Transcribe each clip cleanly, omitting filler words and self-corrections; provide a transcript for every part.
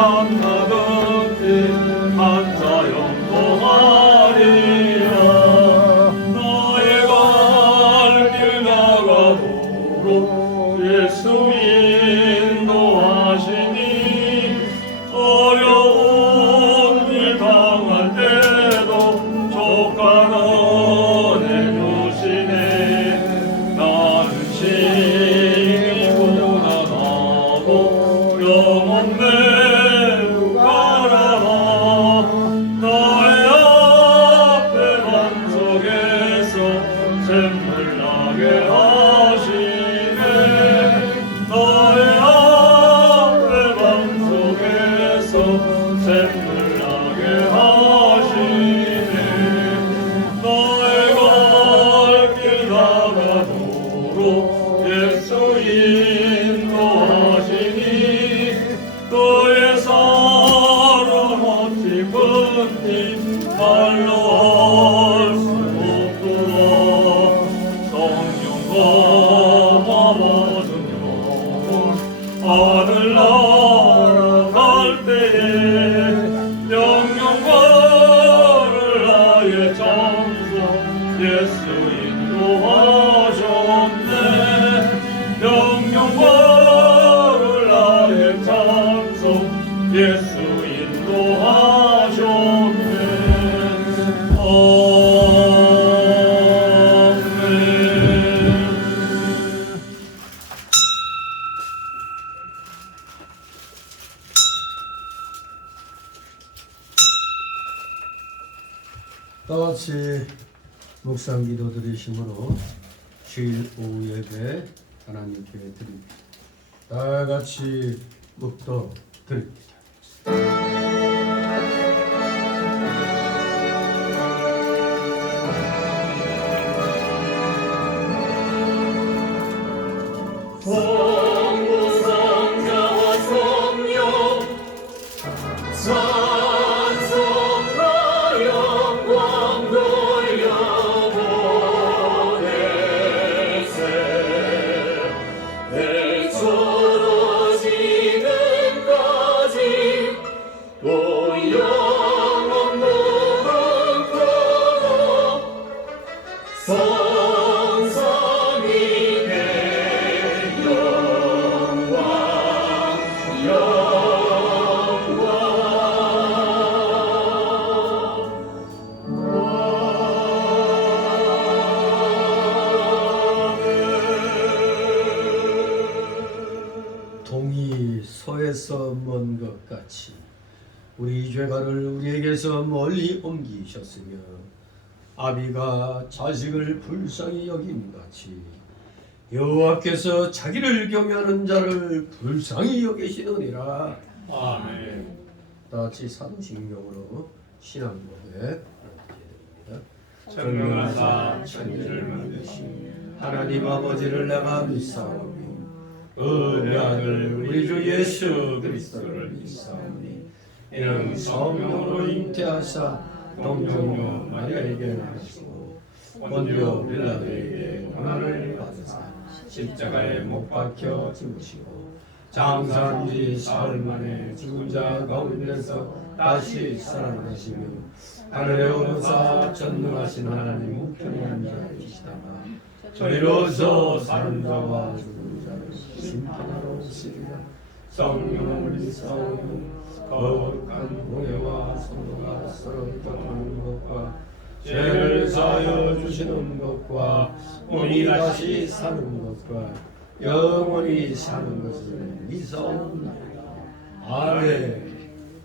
만나든지 한자 영통하리라. 나의 갈 길 나가도록 예수 인도하시니 어려운 일 당할 때도 족간 은혜 주시네. 나는 시기구나 나고 영원 매우 가라라. 나의 앞에 반석에서 샘물 나게 하시네. 나의 앞에 반석에서 샘물 나게 하시네. 나의 갈 길 나가도록 예수 인도하시니 너의 사랑 어찌 끝이 말로 할 수 없도다. 성령과 모든 영혼 하늘 날아갈 때에 영영과를 나의 장소 예수 인도하셨네. 영영과를 나의 장소 예수 인도하셨네. 다같이 묵상 기도 드리심으로 주일 오후 예배 하나님께 드립니다. 다같이 묵도 드립니다. 성부성자와 성령 찬송하여 영광 돌려보내세. 내처럼 지금까지 또 영원 무궁토록 성삼위의 영광 동이 서에서 먼 것 같이 우리 죄가를 우리에게서 멀리 옮기셨으며 아비가 자식을 불쌍히 여김 같이 여호와께서 자기를 경외하는 자를 불쌍히 여기시느니라. 아멘. 다같이 사도신경으로 신앙 고백. 청명하사 천지를 만드신 하나님 아버지를 내가 믿사오니 은혜 아들 우리 주 예수 그리스도를 믿사오니 이는 성령으로 잉태하사 동정녀 마리아에게 나시고 본디오 빌라도에게 고난을 받으사 십자가에 못 박혀 죽으시고 장사한 지 사흘 만에 죽은 자 가운데서 다시 살아나시며 하늘에 오르사 전능하신 하나님 우편에 앉아계시다가 저리로서 사는 자와 죽은 자를 심판하러 오시리라. 성령을 믿사오니 거룩한 공예와 성도가 서로 곁하는 것과 죄를 사하여 주시는 것과 몸이 다시 사는 것과 영원히 사는 것을 믿사옵나이다. 아멘.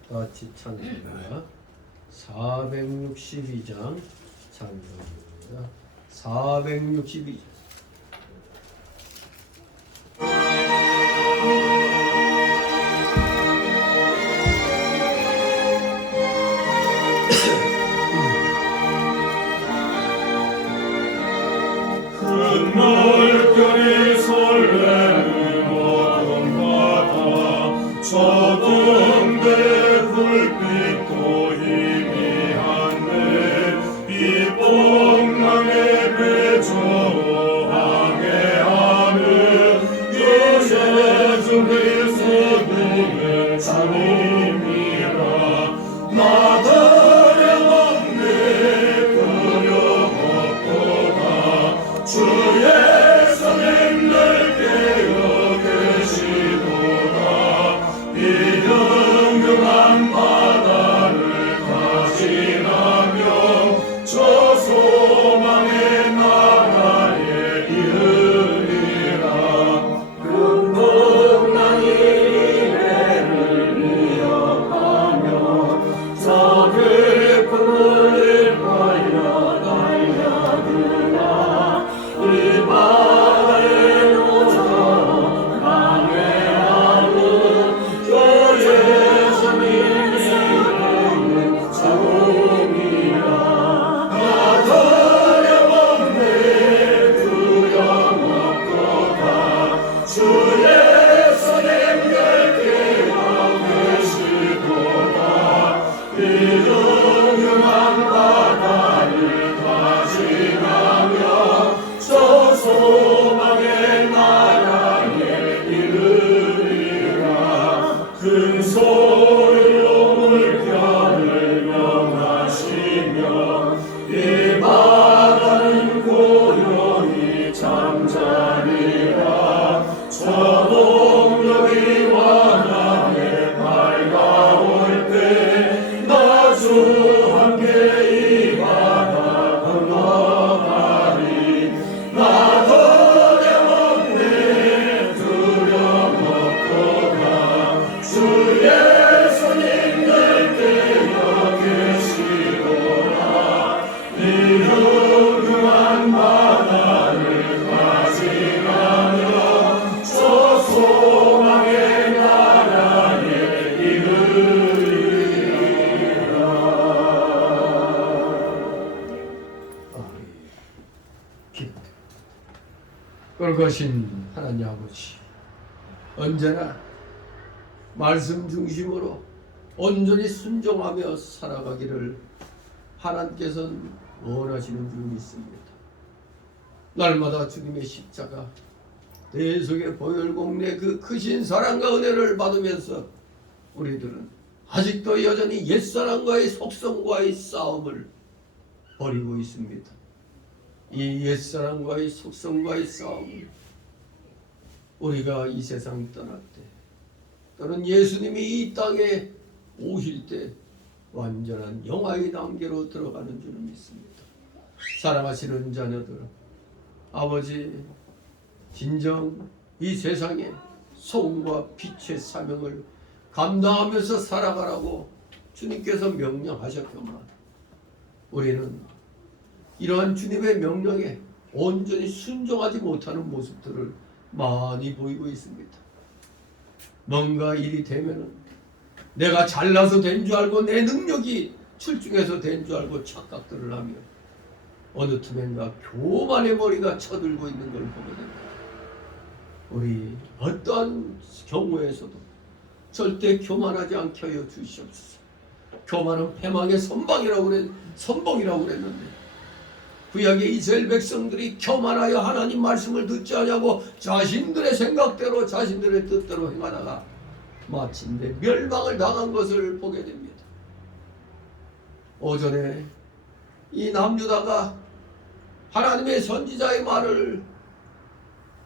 같이 찬송합니다. 462장 찬송입니다. 462장. 물결이 설레는 어둠바다 저등대 불빛도 희미한데 이 폭망의 배저 항해하는 예수 그리스도는 참이 거룩하신 하나님 아버지, 언제나 말씀 중심으로 온전히 순종하며 살아가기를 하나님께서는 원하시는 줄 믿습니다. 날마다 주님의 십자가 내 속에 보혈공내 그 크신 사랑과 은혜를 받으면서 우리들은 아직도 여전히 옛사람과의 속성과의 싸움을 벌이고 있습니다. 이 옛사람과의 속성과의 싸움을 우리가 이 세상 떠날 때, 또는 예수님이 이 땅에 오실 때 완전한 영화의 단계로 들어가는 줄 믿습니다. 사랑하시는 자녀들, 아버지, 진정 이 세상에 소금과 빛의 사명을 감당하면서 살아가라고 주님께서 명령하셨건만 우리는 이러한 주님의 명령에 온전히 순종하지 못하는 모습들을 많이 보이고 있습니다. 뭔가 일이 되면은 내가 잘나서 된 줄 알고 내 능력이 출중해서 된 줄 알고 착각들을 하며 어느 틈엔가 교만의 머리가 쳐들고 있는 걸 보게 됩니다. 우리 어떠한 경우에서도 절대 교만하지 않게 하여 주시옵소서. 교만은 패망의 선봉이라고 그랬는데 구약의 이스라엘 백성들이 교만하여 하나님 말씀을 듣지 않냐고 자신들의 생각대로 자신들의 뜻대로 행하다가 마침내 멸망을 당한 것을 보게 됩니다. 오전에 이 남유다가 하나님의 선지자의 말을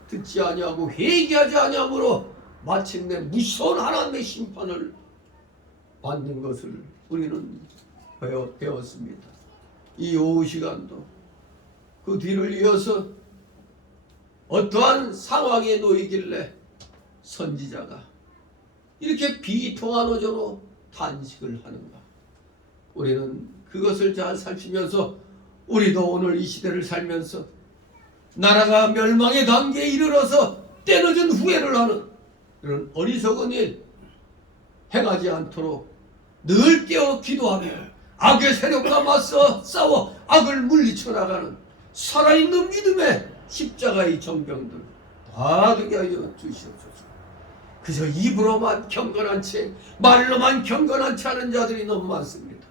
듣지 아니하고 회개하지 아니함으로 마침내 무서운 하나님의 심판을 받는 것을 우리는 배웠습니다. 이 오후 시간도 그 뒤를 이어서 어떠한 상황에 놓이길래 선지자가 이렇게 비통한 어조로 탄식을 하는가? 우리는 그것을 잘 살피면서 우리도 오늘 이 시대를 살면서 나라가 멸망의 단계에 이르러서 때늦은 후회를 하는 이런 어리석은 일 행하지 않도록 늘 깨어 기도하며 악의 세력과 맞서 싸워 악을 물리쳐 나가는 살아있는 믿음의 십자가의 정병들 다 되게 하여 주시옵소서. 그저 입으로만 경건한 채 말로만 경건한 채 하는 자들이 너무 많습니다.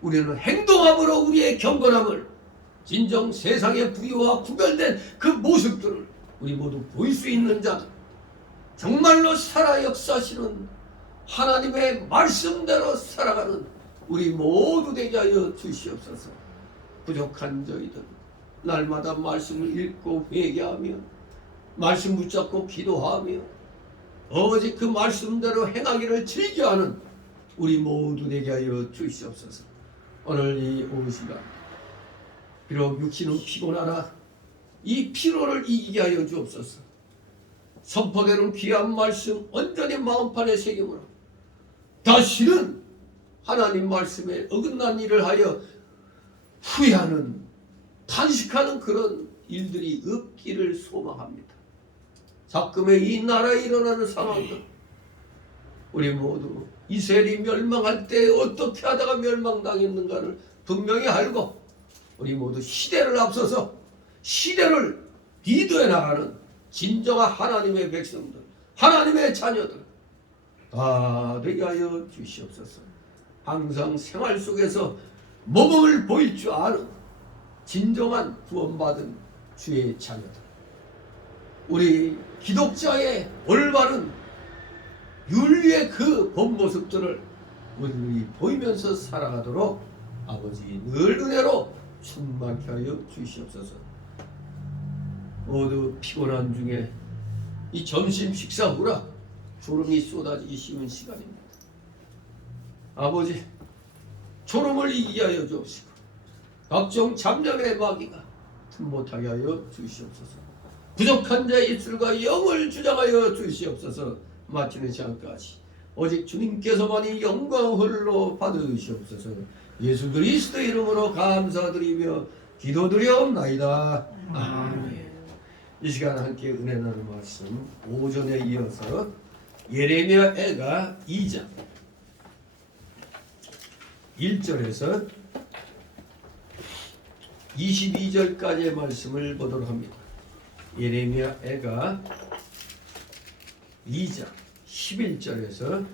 우리는 행동함으로 우리의 경건함을 진정 세상의 부유와 구별된 그 모습들을 우리 모두 보일 수 있는 자들, 정말로 살아 역사하시는 하나님의 말씀대로 살아가는 우리 모두 되게 하여 주시옵소서. 부족한 저희들 날마다 말씀을 읽고 회개하며 말씀 붙잡고 기도하며 오직 그 말씀대로 행하기를 즐겨하는 우리 모두 되게 하여 주시옵소서. 오늘 이 오후 시간 비록 육신은 피곤하나 이 피로를 이기게 하여 주옵소서. 선포되는 귀한 말씀 온전히 마음판에 새김으로 다시는 하나님 말씀에 어긋난 일을 하여 후회하는 탄식하는 그런 일들이 없기를 소망합니다. 자금의 이 나라에 일어나는 상황들 우리 모두 이스라엘이 멸망할 때 어떻게 하다가 멸망당했는가를 분명히 알고 우리 모두 시대를 앞서서 시대를 리드해 나가는 진정한 하나님의 백성들, 하나님의 자녀들 다 되게 하여 주시옵소서. 항상 생활 속에서 모범을 보일 줄 아는 진정한 구원받은 주의 자녀들, 우리 기독자의 올바른 윤리의 그 본 모습들을 우리 보이면서 살아가도록 아버지 늘 은혜로 충만케 하여 주시옵소서. 모두 피곤한 중에 이 점심 식사 후라 졸음이 쏟아지기 쉬운 시간입니다. 아버지 졸음을 이기게 하여 주옵시고 각종 잠잠의 마귀가 틈 못하게 하여 주시옵소서. 부족한 자의 입술과 영을 주장하여 주시옵소서. 마치는 시간까지 오직 주님께서만이 영광 홀로 받으시옵소서. 예수 그리스도 이름으로 감사드리며 기도드리옵나이다. 아멘. 이 시간 함께 은혜 나누는 말씀 오전에 이어서 예레미야 애가 2장 1절에서 22절까지의 말씀을 보도록 합니다. 예레미야 애가 2장 11절에서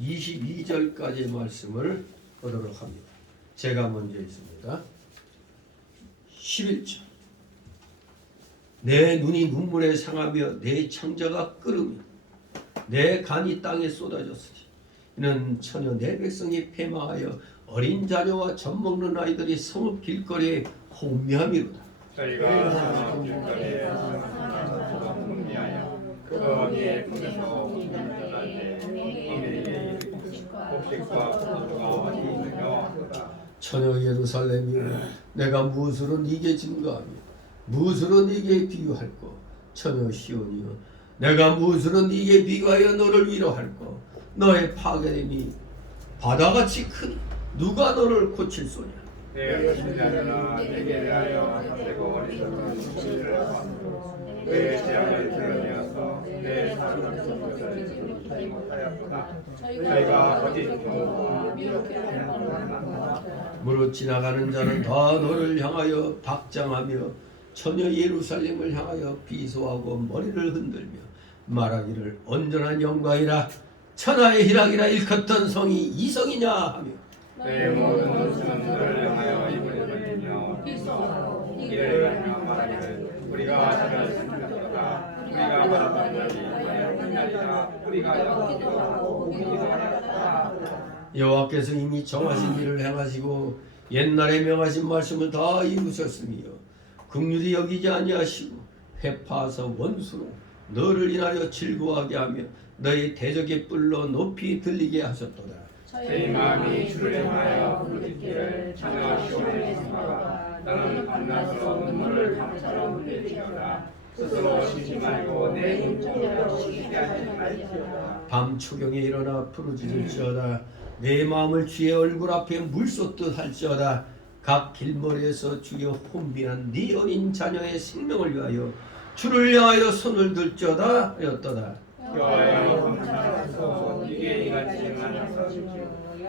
22절까지의 말씀을 보도록 합니다. 제가 먼저 있습니다. 11절 내 눈이 눈물에 상하며 내 창자가 끓으며 내 간이 땅에 쏟아졌으니 이는 처녀 내 백성이 패망하여 어린 자녀와 젖먹는 아이들이 성읍 길거리에 혼미함이로다. 저희가 성읍 길거리에 혼미하여 거기에 품에서 운전하되 이들에게 곡식과 포도주가 어디 있느냐. 처녀 예루살렘이여 내가 무엇으로 네게 증거하며 무엇으로 네게 비유할꼬. 처녀 시온이여 내가 무엇으로 네게 비교하여 너를 위로할꼬. 너의 파괴됨이 바다같이 크니 누가 너를 고칠소냐. 내 거신자들아 내게 대하여 탐내고 어리석은 진실을 받고 내 제안을 드러내어서 내 사랑을 준 것을 지키지 못하였구나. 저희가 거짓 교훈과 이렇게 하는 것은 무릇 지나가는 자는 다 너를 향하여 박장하며 처녀 예루살렘을 향하여 비소하고 머리를 흔들며 말하기를 온전한 영광이라 천하의 희락이라 일컫던 성이 이 성이냐 하며 내 모든 수는들을 향하여 입을 벌리며 비소하고 이를 가며 말하기를 우리가 저를 숨겼도다. 우리가 바라던 날이 과연 이 날이라. 우리가 여기도 하고 보기도 하였다. 여호와께서 이미 정하신 일을 행하시고 옛날에 명하신 말씀을 다 이루셨으며 긍휼히 여기지 아니하시고 회파하사 원수로 너를 인하여 즐거워하게 하며 너희 대적의 뿔로 높이 들리게 하셨도다. 저희 마음이 주를 향하여 부르짖기를 처녀 시온의 성도가 나는 밤낮으로 눈물을 강처럼 흘리리로다. 스스로 쉬지 말고 내 눈물로 쉬게 하지 말지어다. 밤 초경에 일어나 부르짖을지어다. 내 마음을 주의 얼굴 앞에 물쏟듯 할지어다. 각 길머리에서 주여 혼미한 네 어린 자녀의 생명을 위하여 주를 향하여 손을 들지어다 하였도다. 여호와여 감사하소서. 이게 이같이 만나서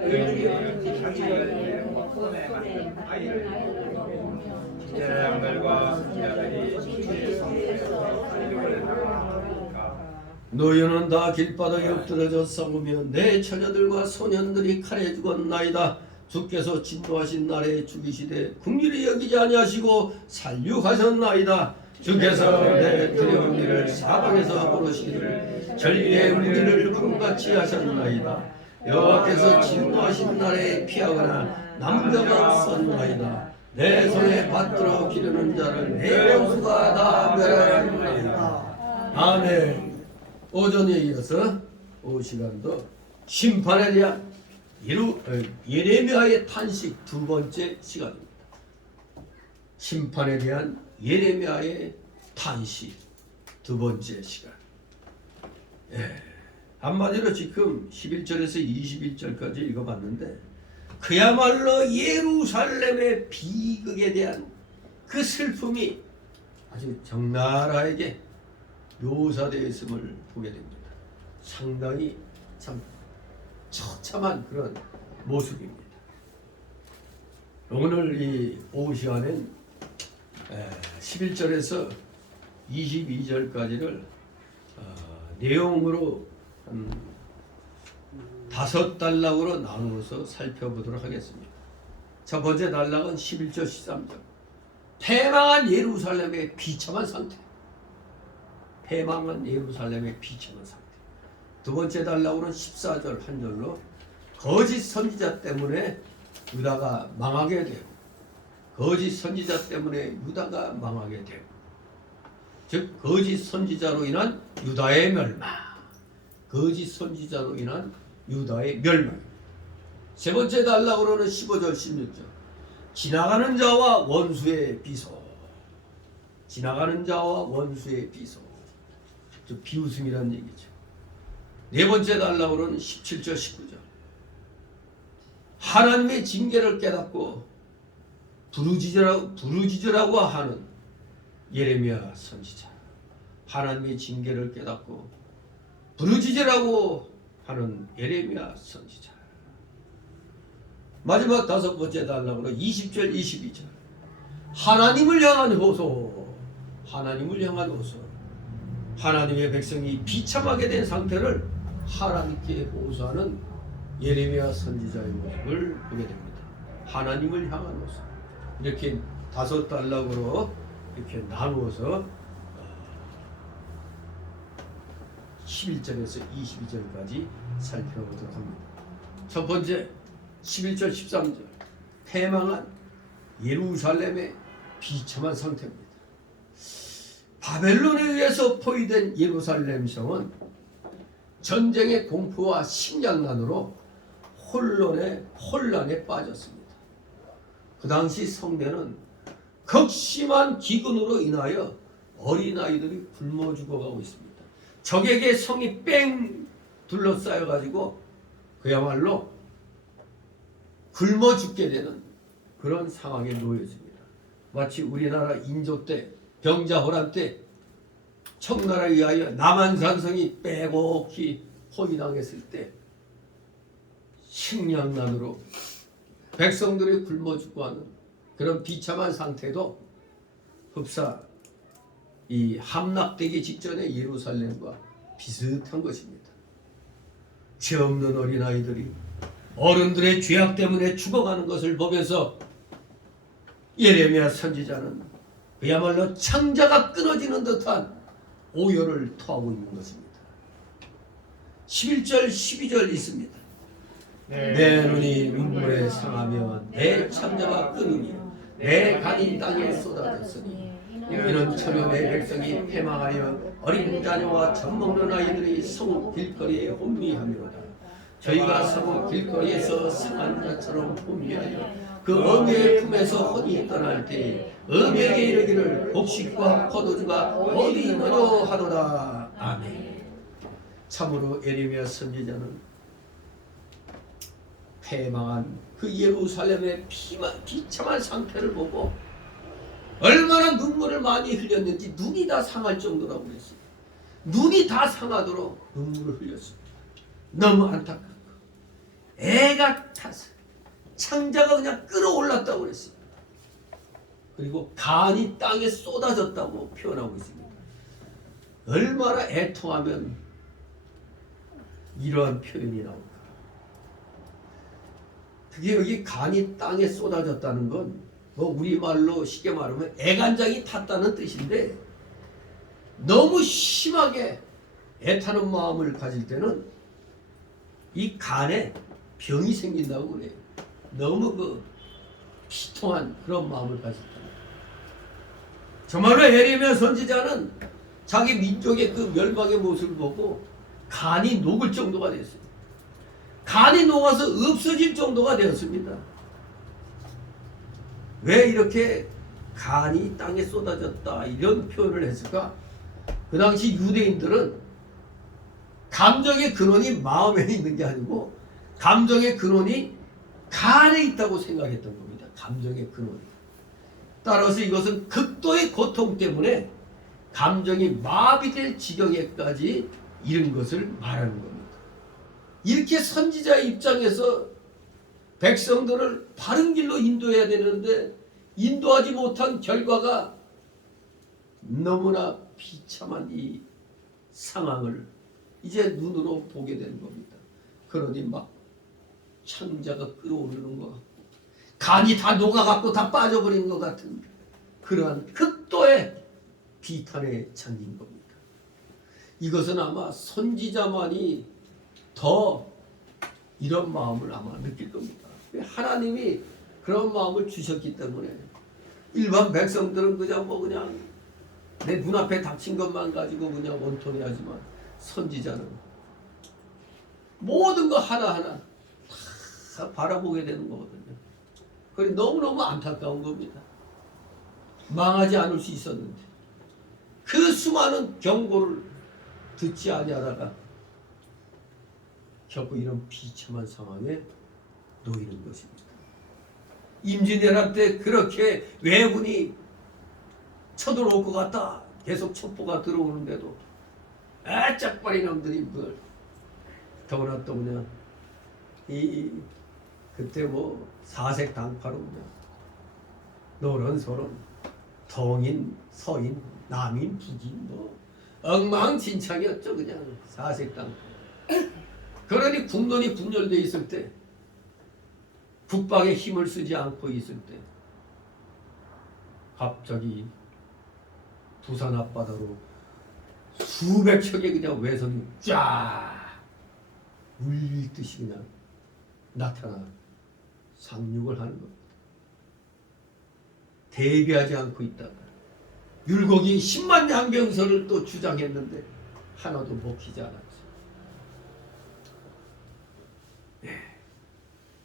의인이 자기를 먹고 내는 아이를 보며 제사장들과 선자들이 주의 성에서 살림을 하니까 너희는 다 길바닥에 엎드러져 싸우며 내 처녀들과 소년들이 칼에 죽었나이다. 주께서 진노하신 날에 죽이시되 긍휼히 여기지 아니하시고 살육하셨나이다. 주께서 내 두려운 일을 사방에서 부르시기를 전리의 무기를 구름같이 하셨나이다. 여호와께서 진노하신 날에 피하거나 남겨가 썼나이다. 내 손에 받들어 기르는 자를 내 원수가 다 멸하였나이다. 아멘. 오전에 이어서 오후 시간도 심판에 대한 예레미야의 탄식 두 번째 시간입니다. 심판에 대한 예레미야의 탄식 두 번째 시간. 한마디로 지금 11절에서 21절까지 읽어봤는데 그야말로 예루살렘의 비극에 대한 그 슬픔이 아주 적나라하게 묘사되어 있음을 보게 됩니다. 상당히 참 처참한 그런 모습입니다. 오늘 이 오후 시간엔 11절에서 22절까지를 내용으로 한 5단락으로 나누어서 살펴보도록 하겠습니다. 첫 번째 단락은 11절 13절 패망한 예루살렘의 비참한 상태. 패망한 예루살렘의 비참한 상태. 두 번째 단락으로는 14절 한 절로 거짓 선지자 때문에 유다가 망하게 되고 거짓 선지자 때문에 유다가 망하게 되고 즉 거짓 선지자로 인한 유다의 멸망, 거짓 선지자로 인한 유다의 멸망. 세 번째 단락으로는 15절 16절 지나가는 자와 원수의 비소. 지나가는 자와 원수의 비소. 즉 비웃음이라는 얘기죠. 네 번째 단락으로는 17절 19절 하나님의 징계를 깨닫고 부르짖으라고 하는 예레미야 선지자. 하나님의 징계를 깨닫고 부르짖으라고 하는 예레미야 선지자. 마지막 다섯 번째 단락으로 20절 22절 하나님을 향한 호소. 하나님을 향하노서. 하나님의 백성이 비참하게 된 상태를 하나님께 호소하는 예레미야 선지자의 모습을 보게 됩니다. 하나님을 향하노서. 이렇게 5단락으로 이렇게 나누어서 11절에서 22절까지 살펴보도록 합니다. 첫 번째 11절 13절 패망한 예루살렘의 비참한 상태입니다. 바벨론에 의해서 포위된 예루살렘 성은 전쟁의 공포와 식량난으로 혼란에 빠졌습니다. 그 당시 성내는 극심한 기근으로 인하여 어린아이들이 굶어 죽어가고 있습니다. 적에게 성이 뺑 둘러싸여 가지고 그야말로 굶어 죽게 되는 그런 상황에 놓여집니다. 마치 우리나라 인조 때 병자호란 때 청나라에 의하여 남한산성이 빼곡히 포위당했을 때 식량난으로 백성들이 굶어 죽고 하는 그런 비참한 상태도 흡사 이 함락되기 직전의 예루살렘과 비슷한 것입니다. 죄 없는 어린아이들이 어른들의 죄악 때문에 죽어가는 것을 보면서 예레미야 선지자는 그야말로 창자가 끊어지는 듯한 오열을 토하고 있는 것입니다. 11절 12절 있습니다. 내 눈이 눈물에 상하며 내 창자가 끊으며 내 간이 땅에 쏟아졌으니 이는 천연의 백성이 패망하여 어린 자녀와 젖먹는 아이들이 성 길거리에 혼미하미로다. 저희가 성 길거리에서 상한 자처럼 혼미하여 그 어미의 품에서 혼이 떠날 때 어미에게 이르기를 곡식과 포도주가 어디 있느냐 하노라. 아멘. 참으로 예레미야 선지자는 패망한 그 예루살렘의 비참한 상태를 보고 얼마나 눈물을 많이 흘렸는지 눈이 다 상할 정도라고 그랬어요. 눈이 다 상하도록 눈물을 흘렸습니다. 너무 안타깝고 애가 타서 창자가 그냥 끌어올랐다고 그랬어요. 그리고 간이 땅에 쏟아졌다고 표현하고 있습니다. 얼마나 애통하면 이러한 표현이 나올까. 그게 여기 간이 땅에 쏟아졌다는 건 뭐 우리말로 쉽게 말하면 애간장이 탔다는 뜻인데 너무 심하게 애타는 마음을 가질 때는 이 간에 병이 생긴다고 그래요. 너무 그 비통한 그런 마음을 가질 때. 정말로 예레미야 선지자는 자기 민족의 그 멸망의 모습을 보고 간이 녹을 정도가 됐어요. 간이 녹아서 없어질 정도가 되었습니다. 왜 이렇게 간이 땅에 쏟아졌다 이런 표현을 했을까? 그 당시 유대인들은 감정의 근원이 마음에 있는 게 아니고 감정의 근원이 간에 있다고 생각했던 겁니다. 감정의 근원이. 따라서 이것은 극도의 고통 때문에 감정이 마비될 지경에까지 이른 것을 말하는 겁니다. 이렇게 선지자의 입장에서 백성들을 바른 길로 인도해야 되는데 인도하지 못한 결과가 너무나 비참한 이 상황을 이제 눈으로 보게 되는 겁니다. 그러니 막 창자가 끌어오르는 것 같고 간이 다 녹아갖고 다 빠져버린 것 같은 그러한 극도의 비탄에 잠긴 겁니다. 이것은 아마 선지자만이 더 이런 마음을 아마 느낄 겁니다. 하나님이 그런 마음을 주셨기 때문에 일반 백성들은 그냥 내 눈앞에 닥친 것만 가지고 그냥 원통해 하지만 선지자는 모든 거 하나하나 다 바라보게 되는 거거든요. 그래 너무너무 안타까운 겁니다. 망하지 않을 수 있었는데 그 수많은 경고를 듣지 아니하다가 결국 이런 비참한 상황에 놓이는 것입니다. 임진왜란 때 그렇게 왜군이 쳐들어올 것 같다 계속 첩보가 들어오는데도 애짝발이 놈들이 뭘 더구나 또 그냥 그때 뭐 사색 당파로 그냥 노론 소론 동인 서인 남인 북인 뭐 엉망진창이었죠. 그냥 사색당. 그러니 국론이 분열돼 있을 때, 국방에 힘을 쓰지 않고 있을 때 갑자기 부산 앞바다로 수백 척의 그냥 외선이 쫙 울듯이 그냥 나타나 상륙을 하는 겁니다. 대비하지 않고 있다가 율곡이 10만 양병설을 또 주장했는데 하나도 먹히지 않았지.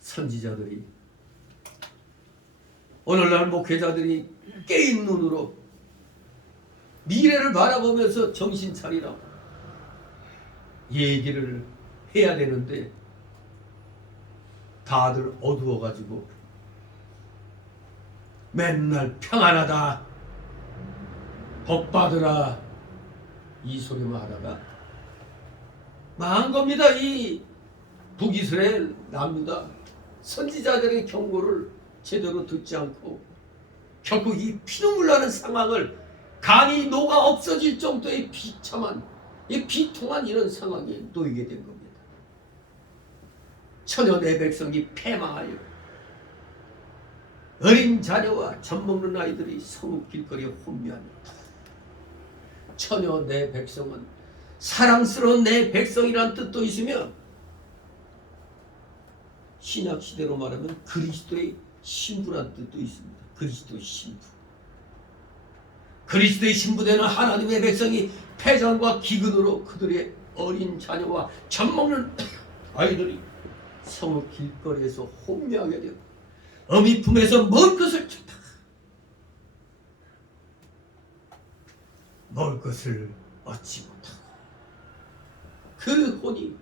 선지자들이, 오늘날 목회자들이 깨인 눈으로 미래를 바라보면서 정신 차리라고 얘기를 해야 되는데 다들 어두워가지고 맨날 평안하다, 복 받으라 이 소리만 하다가 망한 겁니다. 이 북이스라엘 남유다 선지자들의 경고를 제대로 듣지 않고 결국 이 피눈물 나는 상황을, 간이 녹아 없어질 정도의 비참한, 이 비통한 이런 상황에 놓이게 된 겁니다. 천여 내 백성이 패망하여 어린 자녀와 젖먹는 아이들이 성읍 길거리에 혼미합니다. 천여 내 백성은 사랑스러운 내 백성이란 뜻도 있으며, 신약 시대로 말하면 그리스도의 신부란 뜻도 있습니다. 그리스도의 신부. 그리스도의 신부되는 하나님의 백성이 패전과 기근으로 그들의 어린 자녀와 젖먹는 아이들이 성읍 길거리에서 혼미하게 되고 어미 품에서 먹을 것을 찾다가 먹을 것을 얻지 못하고 그 혼이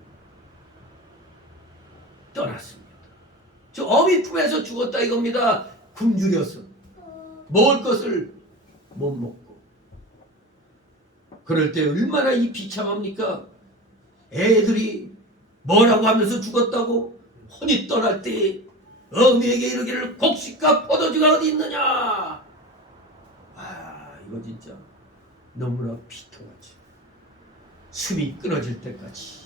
떠났습니다. 저 어미 품에서 죽었다 이겁니다. 굶주려서 먹을 것을 못 먹고. 그럴 때 얼마나 이 비참합니까? 애들이 뭐라고 하면서 죽었다고 혼이 떠날 때 어미에게 이르기를 곡식과 포도주가 어디 있느냐. 아, 이거 진짜 너무나 비통하지. 숨이 끊어질 때까지.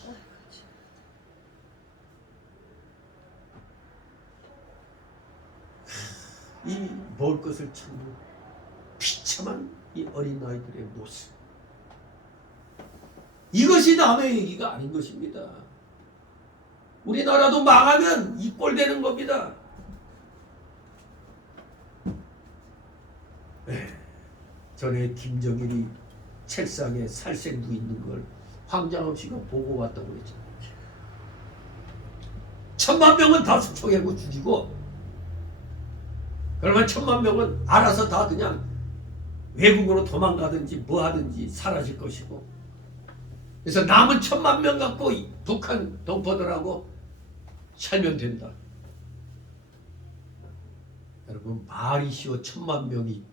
이 먹을 것을 찾는 비참한 이 어린아이들의 모습, 이것이 남의 얘기가 아닌 것입니다. 우리나라도 망하면 이 꼴 되는 겁니다. 전에 김정일이 책상에 살생 누있는 걸 황장업 씨가 보고 왔다고 그랬잖아요. 1000만 명은 다 수초하고 죽이고, 그러면 1000만 명은 알아서 다 그냥 외국으로 도망가든지 뭐 하든지 사라질 것이고, 그래서 남은 1000만 명 갖고 북한 동포들하고 살면 된다. 여러분, 말이 쉬워 1000만 명이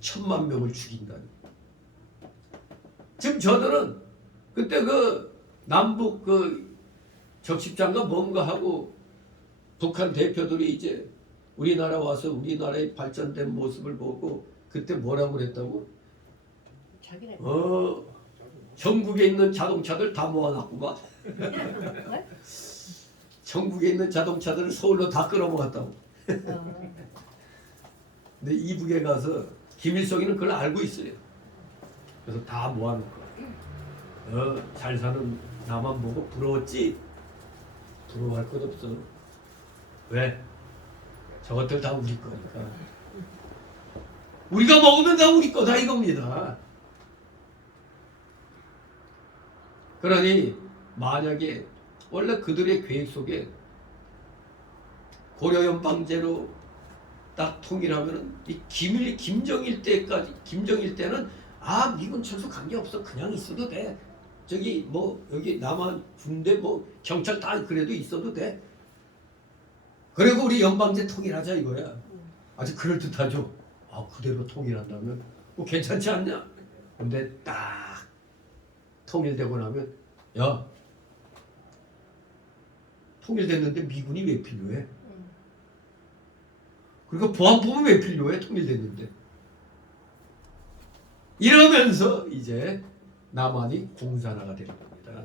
1000만 명을 죽인다니. 지금 저들은 그때 그 남북 그 적십장가 뭔가 하고 북한 대표들이 이제 우리나라 와서 우리나라의 발전된 모습을 보고 그때 뭐라고 그랬다고? 전국에 있는 자동차들 다 모아놨구만. 전국에 있는 자동차들을 서울로 다 끌어모았다고. 근데 이북에 가서 김일성이는 그걸 알고 있어요. 그래서 다 모아놓고 잘 사는 나만 보고 부러웠지? 부러워할 것 없어. 왜? 저것들 다 우리 거니까. 우리가 먹으면 다 우리 거다 이겁니다. 그러니 만약에 원래 그들의 계획 속에 고려연방제로 딱 통일하면은 이 김정일 때까지, 김정일 때는 미군 철수 관계 없어, 그냥 있어도 돼. 저기 뭐 여기 남한 군대 뭐 경찰 다 그래도 있어도 돼. 그리고 우리 연방제 통일하자 이거야. 아주 그럴 듯하죠. 그대로 통일한다면 뭐 괜찮지 않냐? 근데 딱 통일되고 나면, 야, 통일됐는데 미군이 왜 필요해? 그리고 보안법은 왜 필요해? 통일됐는데. 이러면서 이제 나만이 공산화가 되는 겁니다.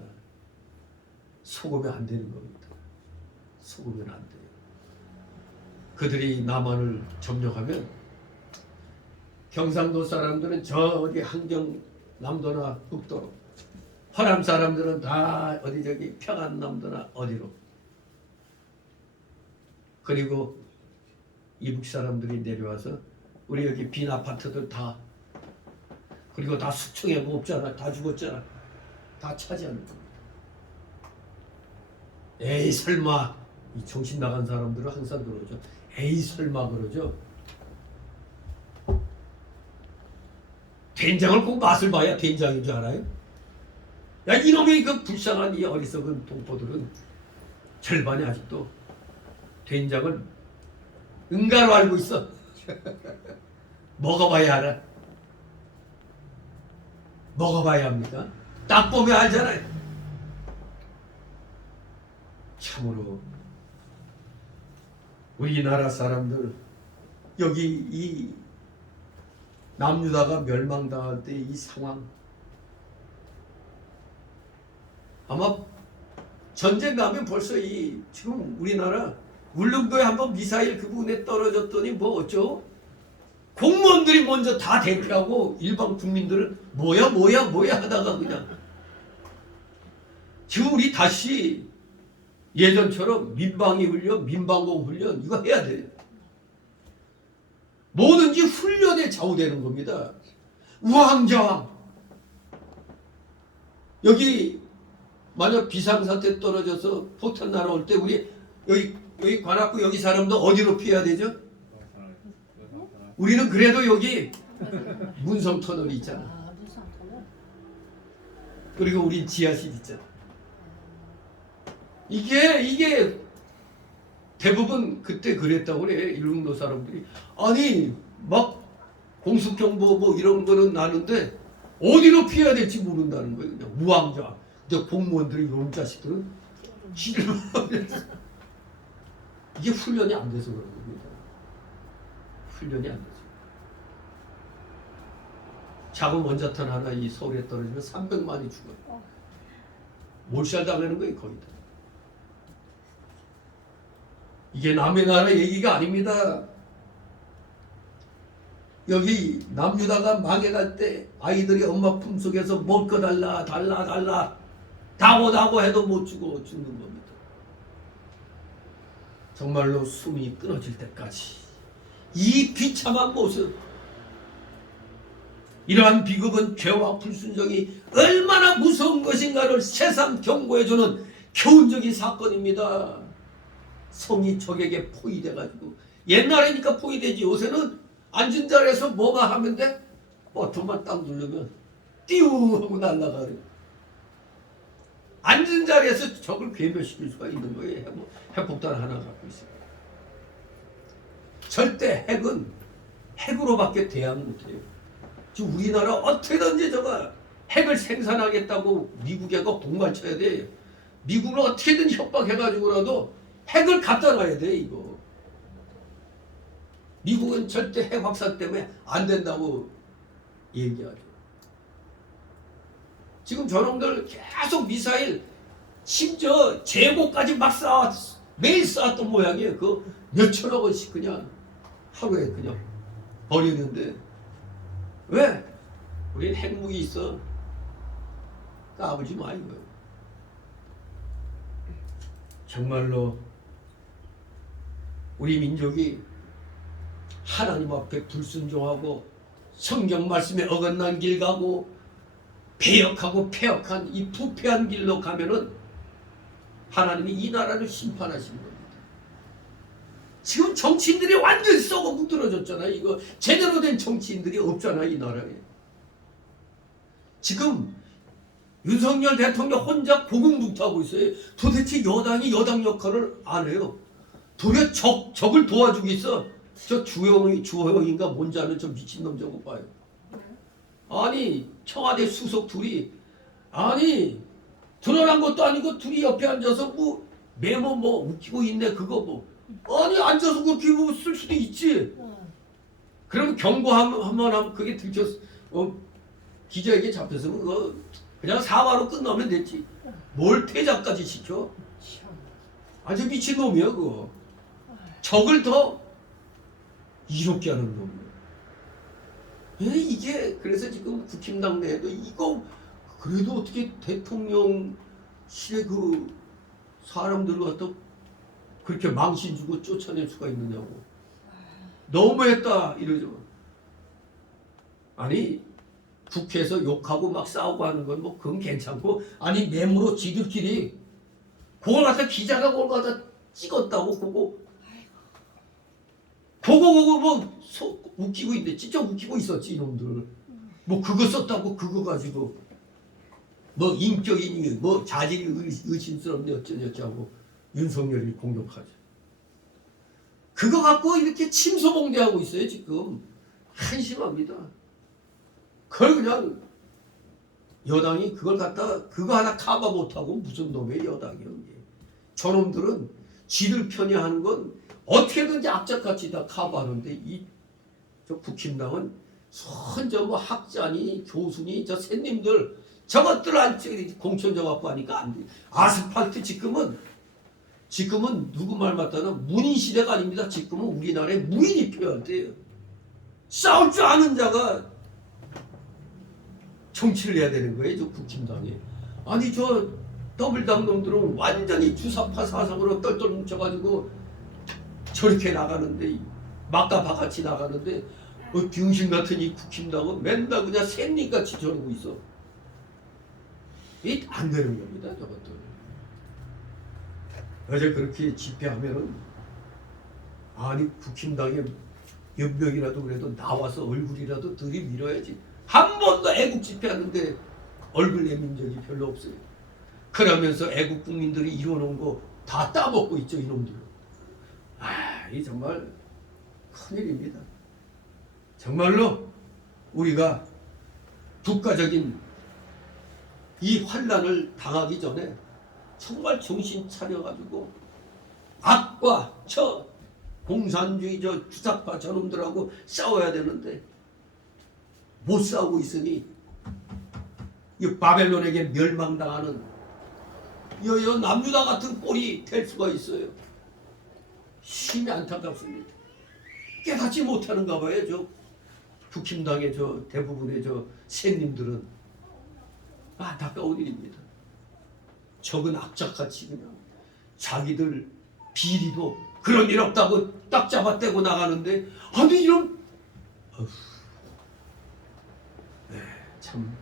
속으면 안 되는 겁니다. 속으면 안 돼요. 그들이 나만을 점령하면 경상도 사람들은 저 어디 한경남도나 북도로, 호남 사람들은 다 어디 저기 평안남도나 어디로, 그리고 이북 사람들이 내려와서 우리 여기 빈 아파트들 다, 그리고 다 수청에 뭐 없잖아, 다 죽었잖아, 다 차지하는 겁니다. 에이 설마, 이 정신 나간 사람들은 항상 그러죠. 에이 설마 그러죠. 된장을 꼭 맛을 봐야 된장인 줄 알아요? 야, 이놈의 그 불쌍한 이 어리석은 동포들은 절반이 아직도 된장을 은가로 알고 있어. 먹어봐야 알아. 먹어봐야 합니까? 딱 보면 알잖아요. 참으로 우리나라 사람들, 여기 이 남유다가 멸망당할 때 이 상황, 아마 전쟁 가면 벌써 이 지금 우리나라 울릉도에 한번 미사일 그 부분에 떨어졌더니 뭐 어쩌? 공무원들이 먼저 다 대피하고 일반 국민들은 뭐야 하다가 그냥 지금 우리 다시 예전처럼 민방위 훈련, 민방공 훈련 이거 해야 돼요. 뭐든지 훈련에 좌우되는 겁니다. 우왕좌왕. 여기 만약 비상사태 떨어져서 포탄 날아올 때 우리 여기 관악구 여기 사람도 어디로 피해야 되죠? 우리는 그래도 여기 문성 터널이 있잖아. 아, 무슨 터널? 그리고 우린 지하실 있잖아. 이게 대부분 그때 그랬다고 그래. 일릉도 사람들이. 아니 막 공습경보 뭐 이런 거는 나는데 어디로 피해야 될지 모른다는 거예요. 그냥 무왕좌. 근데 공무원들이 이런 자식들은 이게 훈련이 안 돼서 그런 겁니다. 훈련이 안 돼서. 작은 원자탄 하나 이 서울에 떨어지면 300만이 죽어요. 몰살 당하는 거예요, 거의 다. 이게 남의 나라 얘기가 아닙니다. 여기 남유다가 망해갈 때 아이들이 엄마 품속에서 먹을 거 달라 다고 해도 못 주고 죽는 겁니다. 정말로 숨이 끊어질 때까지 이 비참한 모습, 이러한 비극은 죄와 불순종이 얼마나 무서운 것인가를 새삼 경고해주는 교훈적인 사건입니다. 성이 적에게 포위돼가지고, 옛날에니까 포위되지, 요새는 앉은 자리에서 뭐가 하면 돼? 버튼만 딱 누르면 띠우 하고 날아가요. 앉은 자리에서 적을 괴멸시킬 수가 있는 거예요. 핵폭탄 하나 갖고 있어요. 절대 핵은 핵으로밖에 대항 못해요. 지금 우리나라 어떻게든지 저거 핵을 생산하겠다고 미국에가 공만 쳐야 돼. 미국을 어떻게든 협박해가지고라도 핵을 갖다 놔야 돼, 이거. 미국은 절대 핵 확산 때문에 안 된다고 얘기하죠. 지금 저놈들 계속 미사일, 심지어 재고까지 막 매일 쐈던 모양이에요. 그 몇천억 원씩 그냥 하루에 그냥 버리는데. 왜? 우린 핵무기 있어. 까불지 마, 이거예요. 정말로 우리 민족이 하나님 앞에 불순종하고 성경 말씀에 어긋난 길 가고 배역하고 폐역한 이 부패한 길로 가면은 하나님이 이 나라를 심판하시는 겁니다. 지금 정치인들이 완전히 썩어 무드러졌잖아. 이거 제대로 된 정치인들이 없잖아, 이 나라에. 지금 윤석열 대통령 혼자 고군분투하고 있어요. 도대체 여당이 여당 역할을 안 해요. 도대체 적을 도와주고 있어. 저 주호영인가 뭔지 아는 저 미친놈 저거 봐요. 아니 청와대 수석 둘이, 아니 드러난 것도 아니고 둘이 옆에 앉아서 뭐 메모 뭐 웃기고 있네, 그거 뭐. 아니 앉아서 그렇게 뭐 쓸 수도 있지. 그럼 경고 한번 하면 그게 들켰 기자에게 잡혔으면 그거 그냥 사과로 끝나면 됐지. 뭘 퇴장까지 시켜? 아주 미친놈이야 그거. 적을 더 이롭게 하는 놈이야. 이게 그래서 지금 국힘당 내에도 이거 그래도 어떻게 대통령실의 그 사람들을 갖다 그렇게 망신 주고 쫓아낼 수가 있느냐고. 너무했다 이러죠. 아니 국회에서 욕하고 막 싸우고 하는 건 뭐 그건 괜찮고, 아니 메모로 지들끼리 그걸 갖다 기자가 그걸 갖다 찍었다고 그거 뭐 웃기고 있는데 진짜 웃기고 있었지 이놈들. 뭐 그거 썼다고 그거 가지고 뭐 인격이니 뭐 자질이 의심스럽네 어쩌냐고 윤석열이 공격하죠. 그거 갖고 이렇게 침소봉대하고 있어요 지금. 한심합니다. 그걸 그냥 여당이 그걸 갖다 그거 하나 커버 못하고 무슨 놈의 여당이야 이게. 저놈들은 지들 편이 하는 건 어떻게든지 악착같이 다 커버하는데 이 저 국힘당은 선저 뭐 학자니 교수니 저 샌님들 저것들 안 공천 정하고 하니까 안 돼. 아스팔트 지금은 누구 말 맞다는 문인 시대가 아닙니다. 지금은 우리나라에 무인이 필요한데요. 싸울 줄 아는 자가 정치를 해야 되는 거예요, 저 국힘당이. 아니 저 더블당 놈들은 완전히 주사파 사상으로 똘똘 뭉쳐가지고 저렇게 나가는데 막가바같이 나가는데 병신 같은 이 국힘당은 맨날 그냥 샌님같이 저러고 있어. 이게 안 되는 겁니다, 저것들. 어제 그렇게 집회하면은 아니 국힘당에 몇 명이라도 그래도 나와서 얼굴이라도 들이밀어야지. 한 번도 애국 집회하는데 얼굴 내민 적이 별로 없어요. 그러면서 애국 국민들이 이뤄놓은 거 다 따먹고 있죠 이놈들. 이 정말 큰일입니다. 정말로 우리가 국가적인 이 환란을 당하기 전에 정말 정신 차려가지고 악과 저 공산주의 저 주사파 저놈들하고 싸워야 되는데 못 싸우고 있으니 이 바벨론에게 멸망당하는 여 남유다 같은 꼴이 될 수가 있어요. 심히 안타깝습니다. 깨닫지 못하는가 봐요. 저 국힘당의 저 대부분의 저 샌님들은. 안타까운 일입니다. 적은 악착같이 그냥 자기들 비리도 그런 일 없다고 딱 잡아떼고 나가는데 아니 이런 참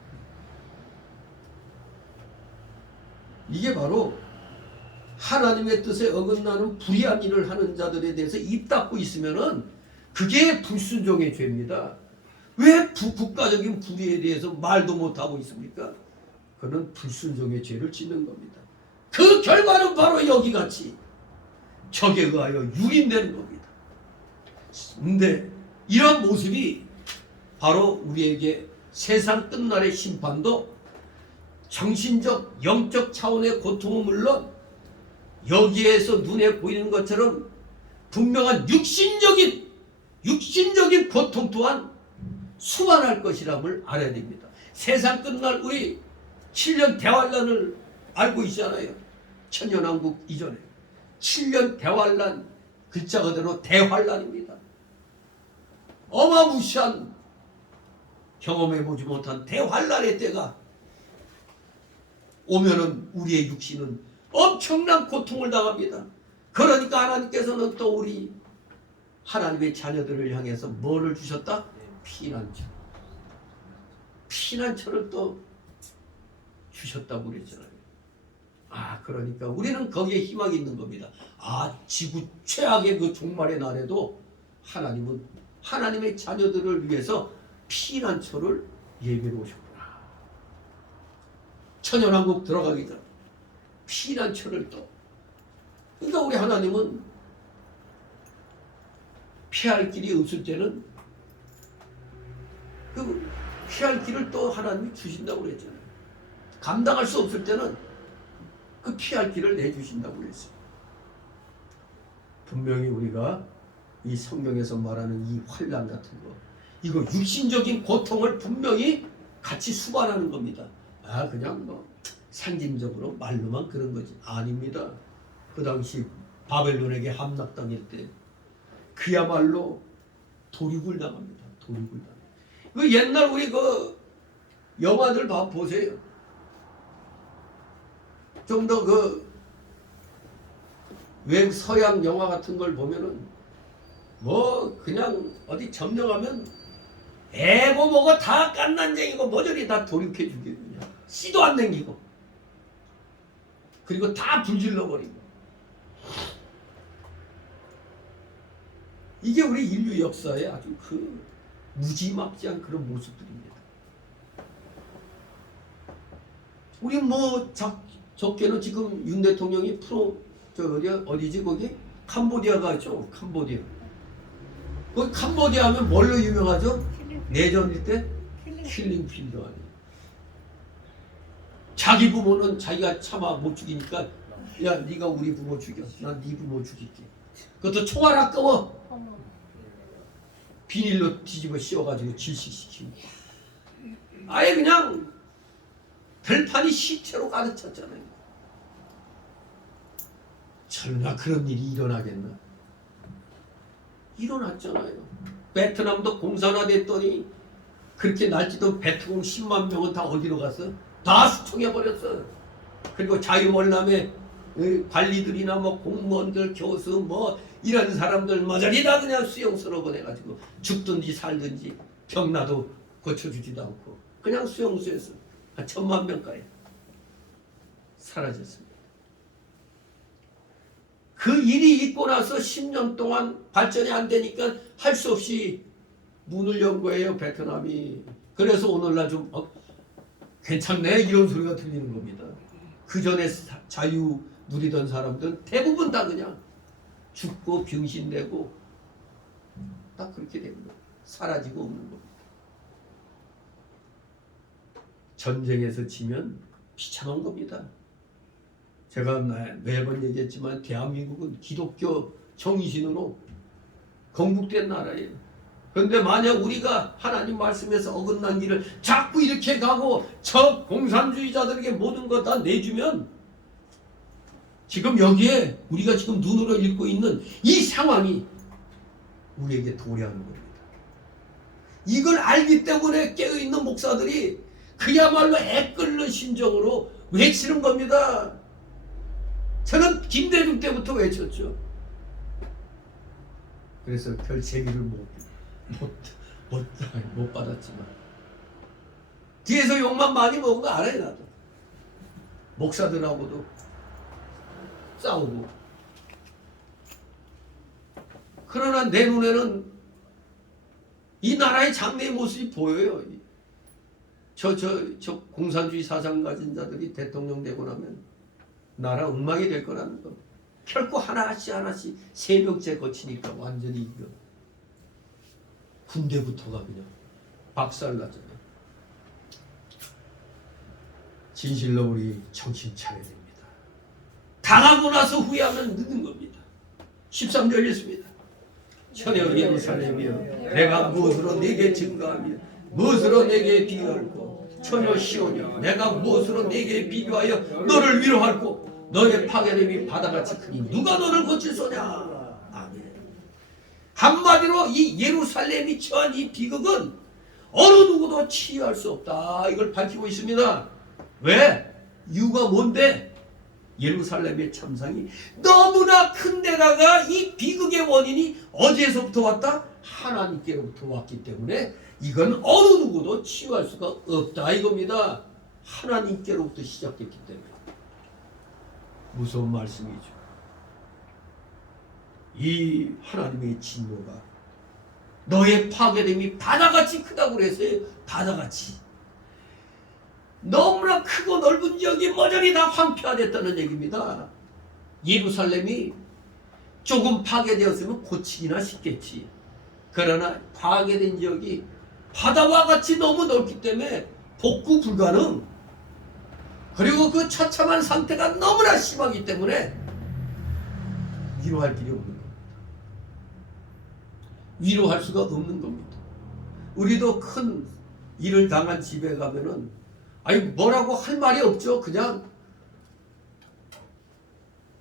이게 바로 하나님의 뜻에 어긋나는 불의한 일을 하는 자들에 대해서 입 닫고 있으면은 그게 불순종의 죄입니다. 왜 국가적인 불의에 대해서 말도 못하고 있습니까? 그는 불순종의 죄를 짓는 겁니다. 그 결과는 바로 여기같이 적에 의하여 유린되는 겁니다. 근데 이런 모습이 바로 우리에게 세상 끝날의 심판도 정신적, 영적 차원의 고통은 물론 여기에서 눈에 보이는 것처럼 분명한 육신적인 고통 또한 수반할 것이라을 알아야 됩니다. 세상 끝날 우리 7년 대환란을 알고 있잖아요. 천년왕국 이전에 7년 대환란, 글자 그대로 대환란입니다. 어마무시한 경험해보지 못한 대환란의 때가 오면은 우리의 육신은 엄청난 고통을 당합니다. 그러니까 하나님께서는 또 우리 하나님의 자녀들을 향해서 뭐를 주셨다? 피난처. 피난처를 또 주셨다고 그랬잖아요. 그러니까 우리는 거기에 희망이 있는 겁니다. 지구 최악의 그 종말의 날에도 하나님은 하나님의 자녀들을 위해서 피난처를 예비해 오셨구나. 천연왕국 들어가기 전 피난처를 또. 그러니까 우리 하나님은 피할 길이 없을 때는 그 피할 길을 또 하나님이 주신다고 그랬잖아요. 감당할 수 없을 때는 그 피할 길을 내주신다고 그랬어요. 분명히 우리가 이 성경에서 말하는 이 환난 같은 거, 이거 육신적인 고통을 분명히 같이 수반하는 겁니다. 아 그냥 뭐 상징적으로 말로만 그런 거지 아닙니다. 그 당시 바벨론에게 함락당할 때 그야말로 도륙을 당합니다. 도륙을 당합니다. 그 옛날 우리 그 영화들 보세요. 좀 더 그 외국 서양 영화 같은 걸 보면은 뭐 그냥 어디 점령하면 애고 뭐고 다 깐난쟁이고 모조리 다 도륙해 주게 그냥 씨도 안 남기고 그리고 다 불질러 버리고 이게 우리 인류 역사의 아주 그 무지막지한 그런 모습들입니다. 우리 뭐 적게는 지금 윤 대통령이 어디지 거기 캄보디아가 있죠. 캄보디아. 그 캄보디아 하면 뭘로 유명하죠? 내전일 때 킬링필드 아니에요. 자기 부모는 자기가 차마 못 죽이니까 야 네가 우리 부모 죽여. 난 네 부모 죽일게. 그것도 총알 아까워. 비닐로 뒤집어 씌워가지고 질식시키고 아예 그냥 들판이 시체로 가득 찼잖아요. 설마 그런 일이 일어나겠나? 일어났잖아요. 베트남도 공산화됐더니 그렇게 날뛰던 베트공 10만 명은 다 어디로 갔어? 다 수청해버렸어. 그리고 자유월남의 관리들이나 뭐 공무원들, 교수 뭐 이런 사람들 모조리 다 그냥 수용소로 보내가지고 죽든지 살든지 병나도 고쳐주지도 않고 그냥 수용소에서 한 1000만 명가량 사라졌습니다. 그 일이 있고 나서 10년 동안 발전이 안 되니까 할 수 없이 문을 연 거예요, 베트남이. 그래서 오늘날 좀 괜찮네 이런 소리가 들리는 겁니다. 그 전에 자유 누리던 사람들은 대부분 다 그냥 죽고 병신되고 딱 그렇게 되는 거예요. 사라지고 없는 겁니다. 전쟁에서 지면 비참한 겁니다. 제가 매번 얘기했지만 대한민국은 기독교 정신으로 건국된 나라예요. 그런데 만약 우리가 하나님 말씀에서 어긋난 길을 자꾸 이렇게 가고 저 공산주의자들에게 모든 거 다 내주면 지금 여기에 우리가 지금 눈으로 읽고 있는 이 상황이 우리에게 도래하는 겁니다. 이걸 알기 때문에 깨어있는 목사들이 그야말로 애끓는 심정으로 외치는 겁니다. 저는 김대중 때부터 외쳤죠. 그래서 별 재미를 못 받았지만 뒤에서 욕만 많이 먹은 거 알아요. 나도 목사들하고도 싸우고. 그러나 내 눈에는 이 나라의 장래의 모습이 보여요. 저 공산주의 사상 가진 자들이 대통령 되고 나면 나라 엉망이 될 거라는 거. 결코 하나씩 세 명째 거치니까 완전히 이거 군대부터가 그냥 박살나잖아요. 진실로 우리 정신 차려야 됩니다. 당하고 나서 후회하면 늦는 겁니다. 13절 읽습니다. 처녀 예루살렘이여 내가 무엇으로 내게 증거하며 무엇으로 내게 비교할꼬. 처녀 시온이여 내가 무엇으로 내게 비교하여 너를 위로할꼬. 너의 파괴됨이 바다같이 크니 누가 너를 고칠 소냐. 아멘. 한마디로 이 예루살렘이 처한 이 비극은 어느 누구도 치유할 수 없다. 이걸 밝히고 있습니다. 왜? 이유가 뭔데? 예루살렘의 참상이 너무나 큰 데다가 이 비극의 원인이 어디에서부터 왔다? 하나님께로부터 왔기 때문에 이건 어느 누구도 치유할 수가 없다 이겁니다. 하나님께로부터 시작됐기 때문에. 무서운 말씀이죠. 이 하나님의 진노가 너의 파괴됨이 바다같이 크다고 그랬어요. 바다같이. 너무나 크고 넓은 지역이 모조리 다 황폐화됐다는 얘기입니다. 예루살렘이 조금 파괴되었으면 고치기나 쉽겠지. 그러나 파괴된 지역이 바다와 같이 너무 넓기 때문에 복구 불가능. 그리고 그 처참한 상태가 너무나 심하기 때문에 위로할 길이 없는 겁니다. 위로할 수가 없는 겁니다. 우리도 큰 일을 당한 집에 가면은 아니 뭐라고 할 말이 없죠. 그냥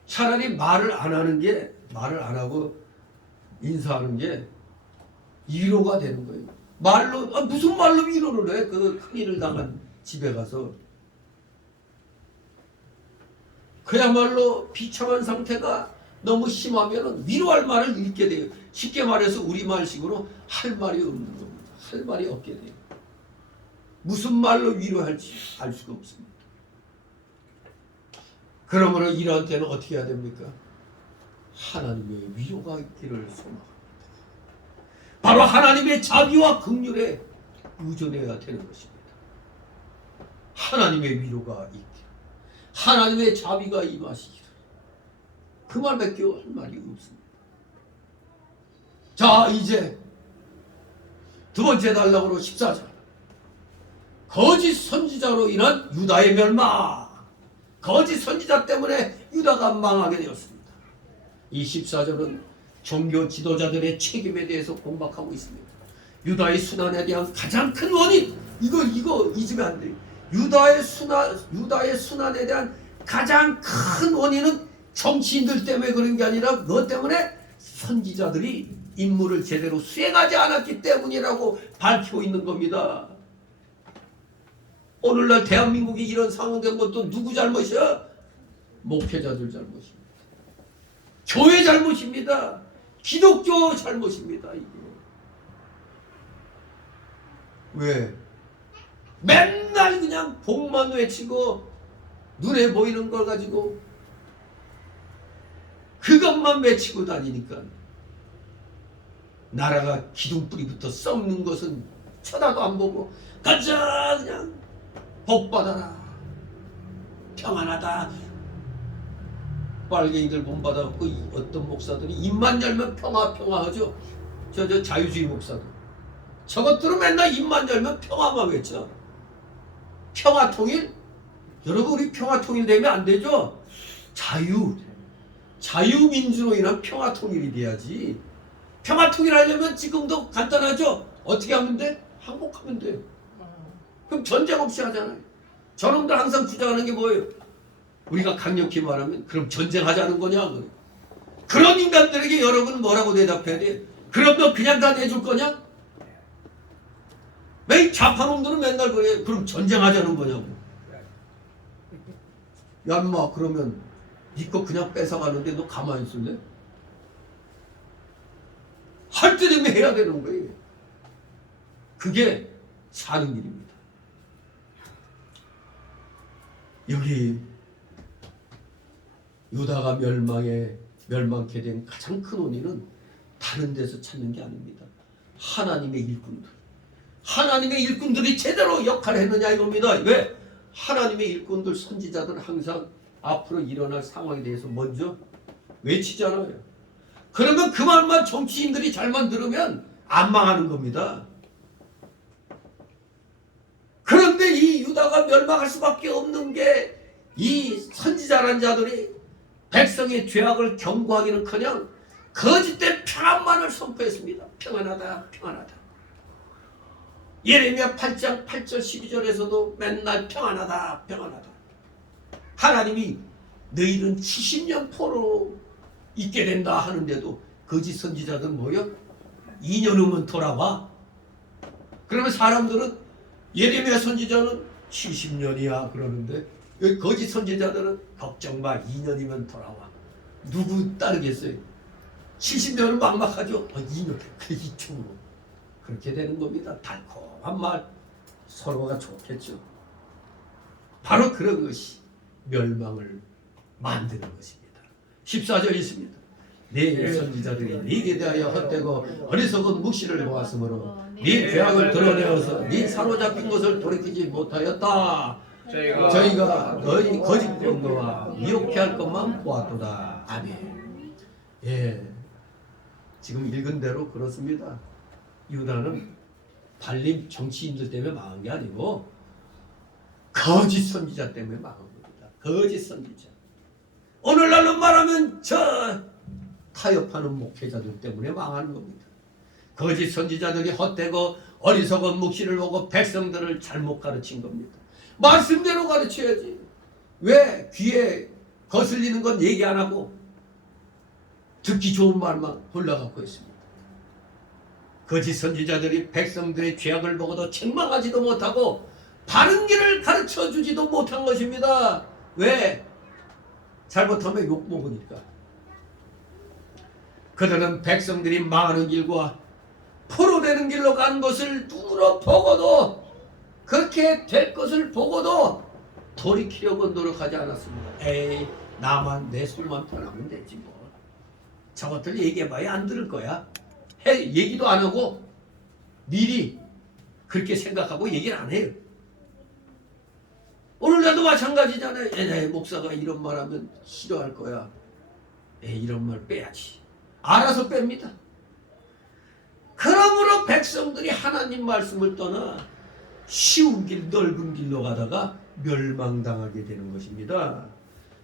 차라리 말을 안 하고 인사하는 게 위로가 되는 거예요. 말로 무슨 말로 위로를 해? 그 큰일을 당한 집에 가서 그야말로 비참한 상태가 너무 심하면 위로할 말을 잃게 돼요. 쉽게 말해서 우리말식으로 할 말이 없는 겁니다. 할 말이 없게 돼요. 무슨 말로 위로할지 알 수가 없습니다. 그러므로 이런 때는 어떻게 해야 됩니까? 하나님의 위로가 있기를 소망합니다. 바로 하나님의 자비와 긍휼에 의존해야 되는 것입니다. 하나님의 위로가 있기를, 하나님의 자비가 임하시기를, 그 말밖에 할 말이 없습니다. 자, 이제 두 번째 단락으로 14절, 거짓 선지자로 인한 유다의 멸망. 거짓 선지자 때문에 유다가 망하게 되었습니다. 이 14절은 종교 지도자들의 책임에 대해서 공박하고 있습니다. 유다의 순환에 대한 가장 큰 원인, 이거 잊으면 안 돼요. 유다의 순환에 대한 가장 큰 원인은 정치인들 때문에 그런 게 아니라 그것 때문에 선지자들이 임무를 제대로 수행하지 않았기 때문이라고 밝히고 있는 겁니다. 오늘날 대한민국이 이런 상황된 것도 누구 잘못이야? 목회자들 잘못입니다. 교회 잘못입니다. 기독교 잘못입니다. 이게 왜? 맨날 그냥 복만 외치고 눈에 보이는 걸 가지고 그것만 외치고 다니니까 나라가 기둥뿌리부터 썩는 것은 쳐다도 안 보고 가자 그냥 복받아라 평안하다. 빨갱이들 본받아갖고 어떤 목사들이 입만 열면 평화 하죠. 저 자유주의 목사들 저것들은 맨날 입만 열면 평화만 외쳐. 평화통일? 여러분 우리 평화통일 되면 안 되죠. 자유민주로 인한 평화통일이 돼야지. 평화통일하려면 지금도 간단하죠. 어떻게 하면 돼? 항복하면 돼. 그럼 전쟁 없이 하잖아요. 저놈들 항상 주장하는 게 뭐예요? 우리가 강력히 말하면 그럼 전쟁하자는 거냐? 그런 인간들에게 여러분 뭐라고 대답해야 돼? 그럼 너 그냥 다 내줄 거냐? 왜 좌파놈들은 맨날 그래? 그럼 전쟁하자는 거냐고. 야 인마 그러면 니거 그냥 뺏어가는데 너 가만히 있을래? 할 때 되면 해야 되는 거예요. 그게 사는 일입니다. 여기 유다가 멸망케 된 가장 큰 원인은 다른 데서 찾는 게 아닙니다. 하나님의 일꾼들이 제대로 역할을 했느냐 이겁니다. 왜? 하나님의 일꾼들 선지자들은 항상 앞으로 일어날 상황에 대해서 먼저 외치잖아요. 그러면 그 말만 정치인들이 잘만 들으면 안 망하는 겁니다. 그런데 이 유다가 멸망할 수밖에 없는 게 이 선지자란 자들이 백성의 죄악을 경고하기는커녕 거짓된 평안만을 선포했습니다. 평안하다. 예레미야 8장 8절 12절에서도 맨날 평안하다. 하나님이 너희는 70년 포로 있게 된다 하는데도 거짓 선지자들 뭐요? 2년 후면 돌아와. 그러면 사람들은 예레미야 선지자는 70년이야 그러는데 여기 거짓 선지자들은 걱정 마 2년이면 돌아와. 누구 따르겠어요? 70년은 막막하죠. 2년 그 이쪽으로 그렇게 되는 겁니다. 달콤한 말 서로가 좋겠죠. 바로 그런 것이 멸망을 만드는 것입니다. 14절 있습니다. 네 선지자들이 네게 대하여 헛되고 어리석은 묵시를 보았으므로 네 죄악을 드러내어서 네 사로잡힌 것을 돌이키지 못하였다. 저희가 너희 거짓 권고와 미혹해 할 것만 보았도다. 아멘. 예, 지금 읽은 대로 그렇습니다. 유다는 발림 정치인들 때문에 망한 게 아니고 거짓 선지자 때문에 망한 겁니다. 거짓 선지자. 오늘날로 말하면 저 타협하는 목회자들 때문에 망하는 겁니다. 거짓 선지자들이 헛되고 어리석은 묵시를 보고 백성들을 잘못 가르친 겁니다. 말씀대로 가르쳐야지. 왜 귀에 거슬리는 건 얘기 안 하고 듣기 좋은 말만 골라갖고 있습니다. 거짓 선지자들이 백성들의 죄악을 보고도 책망하지도 못하고 바른 길을 가르쳐주지도 못한 것입니다. 왜? 잘못하면 욕먹으니까. 그들은 백성들이 망하는 길과 포로되는 길로 가는 것을 눈으로 보고도, 그렇게 될 것을 보고도 돌이키려고 노력하지 않았습니다. 에이, 나만 내 술만 편하면 되지 뭐. 저것들 얘기해봐야 안 들을 거야. 얘기도 안 하고 미리 그렇게 생각하고 얘기를 안 해요. 오늘날도 마찬가지잖아요. 내 목사가 이런 말 하면 싫어할 거야. 이런 말 빼야지. 알아서 뺍니다. 그러므로 백성들이 하나님 말씀을 떠나 쉬운 길, 넓은 길로 가다가 멸망당하게 되는 것입니다.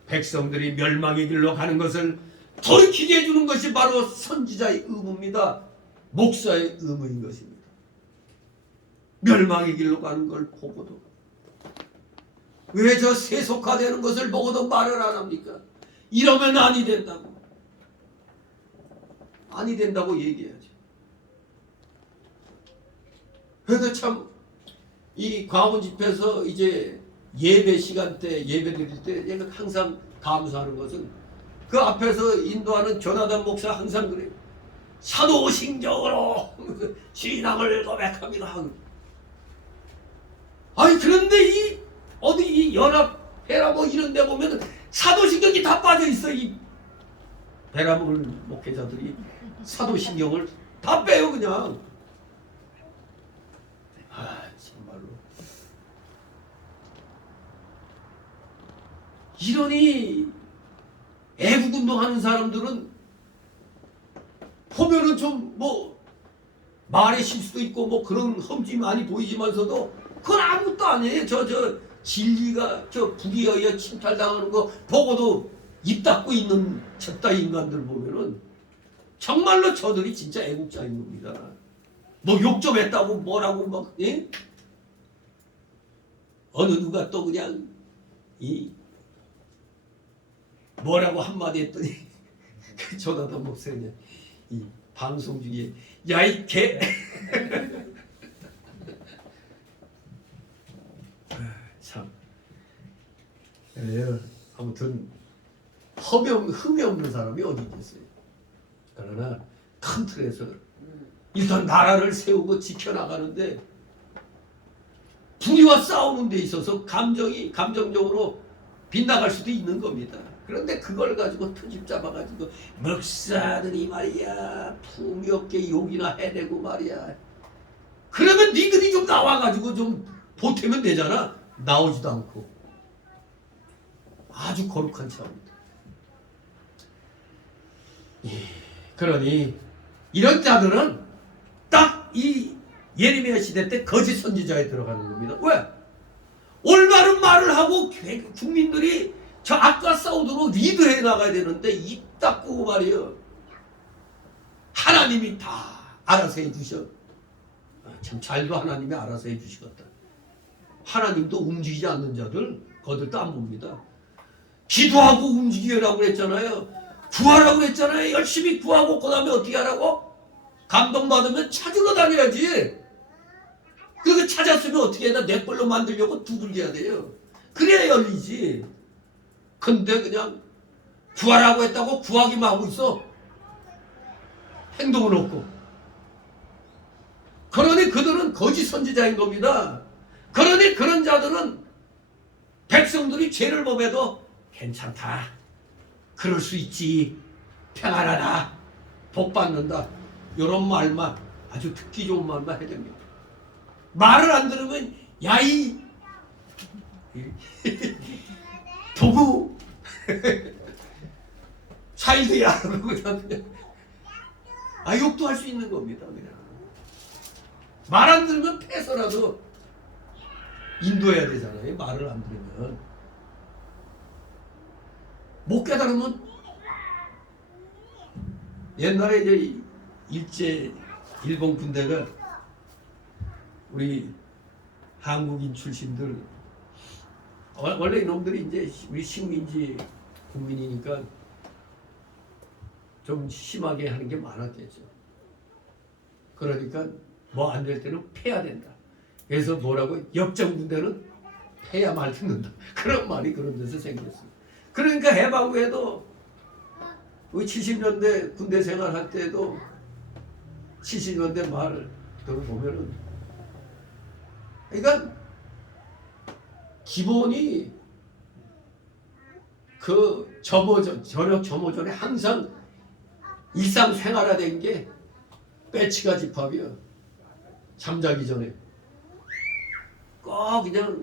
백성들이 멸망의 길로 가는 것을 돌이키게 해주는 것이 바로 선지자의 의무입니다. 목사의 의무인 것입니다. 멸망의 길로 가는 걸 보고도 왜 저 세속화되는 것을 보고도 말을 안 합니까? 이러면 아니 된다고. 아니 된다고 얘기해야죠. 그래도 참 이 광화문 집회에서 이제 예배 시간 때 예배 드릴 때 얘가 항상 감사하는 것은 그 앞에서 인도하는 조나단 목사 항상 그래요. 사도신경으로 신앙을 고백합니다. 아니 그런데 이 어디 이 연합회라 뭐 이런 데 보면 사도신경이 다 빠져 있어. 이 베라물 목회자들이 사도신경을 다 빼요 그냥. 정말로 이러니 애국운동하는 사람들은 보면은 좀 뭐 말의 실수도 있고 뭐 그런 흠집이 많이 보이지만서도 그건 아무것도 아니에요. 저 진리가 저 북에 의해 침탈당하는 거 보고도 입 닫고 있는 저따위 인간들 보면은 정말로 저들이 진짜 애국자인 겁니다. 뭐 욕 좀 했다고 뭐라고 막 예? 어느 누가 또 그냥 이 뭐라고 한마디 했더니 그 조나단 목사님 이 방송 중에 야 이 개 참 그래요. 아무튼 흠이 없는 사람이 어디 있겠어요. 그러나 큰 틀에서 일단 나라를 세우고 지켜나가는데 불의와 싸우는 데 있어서 감정적으로 빗나갈 수도 있는 겁니다. 그런데 그걸 가지고 트집 잡아가지고 목사들이 말이야 품위 없게 욕이나 해대고 말이야. 그러면 니들이 좀 나와가지고 좀 보태면 되잖아. 나오지도 않고 아주 거룩한 차입니다. 그러니 이런 자들은 딱 이 예레미야 시대 때 거짓 선지자에 들어가는 겁니다. 왜? 올바른 말을 하고 국민들이 저 악과 싸우도록 리드해 나가야 되는데 입 닫고 말이에요. 하나님이 다 알아서 해주셔. 참 잘도 하나님이 알아서 해주시겠다. 하나님도 움직이지 않는 자들 거들도 안 봅니다. 기도하고 움직이라고 그랬잖아요. 구하라고 그랬잖아요. 열심히 구하고 그 다음에 어떻게 하라고? 감동받으면 찾으러 다녀야지. 그렇게 찾았으면 어떻게 해야 내 걸로 만들려고 두들겨야 돼요. 그래야 열리지. 근데 그냥 구하라고 했다고 구하기만 하고 있어. 행동은 없고. 그러니 그들은 거짓 선지자인 겁니다. 그러니 그런 자들은 백성들이 죄를 범해도 괜찮다. 그럴 수 있지. 평안하다. 복 받는다. 이런 말만 아주 듣기 좋은 말만 해야 됩니다. 말을 안 들으면 야이 도구 차일드야 그냥 욕도 할 수 있는 겁니다. 그냥 말 안 들으면 패서라도 인도해야 되잖아요. 말을 안 들으면 못 깨달으면 옛날에 이제 일본 군대가 우리 한국인 출신들 원래 이놈들이 이제 우리 식민지 국민이니까 좀 심하게 하는 게 많았겠죠. 그러니까 뭐 안 될 때는 패야 된다. 그래서 뭐라고 역전군대는 패야 말 듣는다. 그런 말이 그런 데서 생겼어요. 그러니까 해방 후에도 우리 70년대 군대 생활할 때도 70년대 말을 들어보면은 그러니까 기본이 그 저녁 점호전에 항상 일상생활화된 게 빼치가 집합이야. 잠자기 전에 꼭 그냥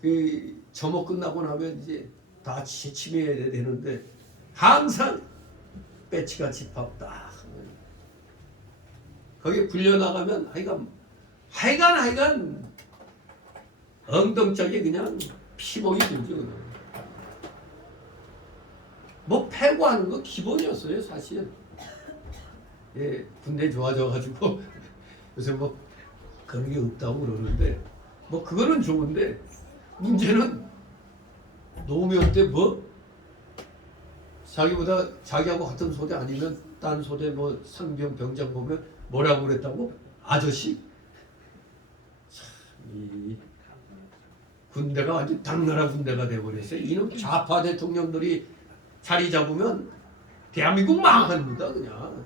그 점호 끝나고 나면 이제 다 취침해야 되는데 항상 빼치가 집합 딱 거기에 불려나가면 하여간 엉덩짝에 그냥 피멍이 들죠. 그냥. 뭐 패고하는 거 기본이었어요 사실. 예, 군대 좋아져가지고 요새 뭐 그런 게 없다고 그러는데 뭐 그거는 좋은데 문제는 노무현 때 뭐 자기하고 같은 소대 아니면 딴 소대 뭐 상병 병장 보면 뭐라고 그랬다고? 아저씨? 참, 이 군대가 완전 당나라 군대가 돼버렸어요. 이놈 좌파 대통령들이 자리 잡으면 대한민국 망합니다 그냥.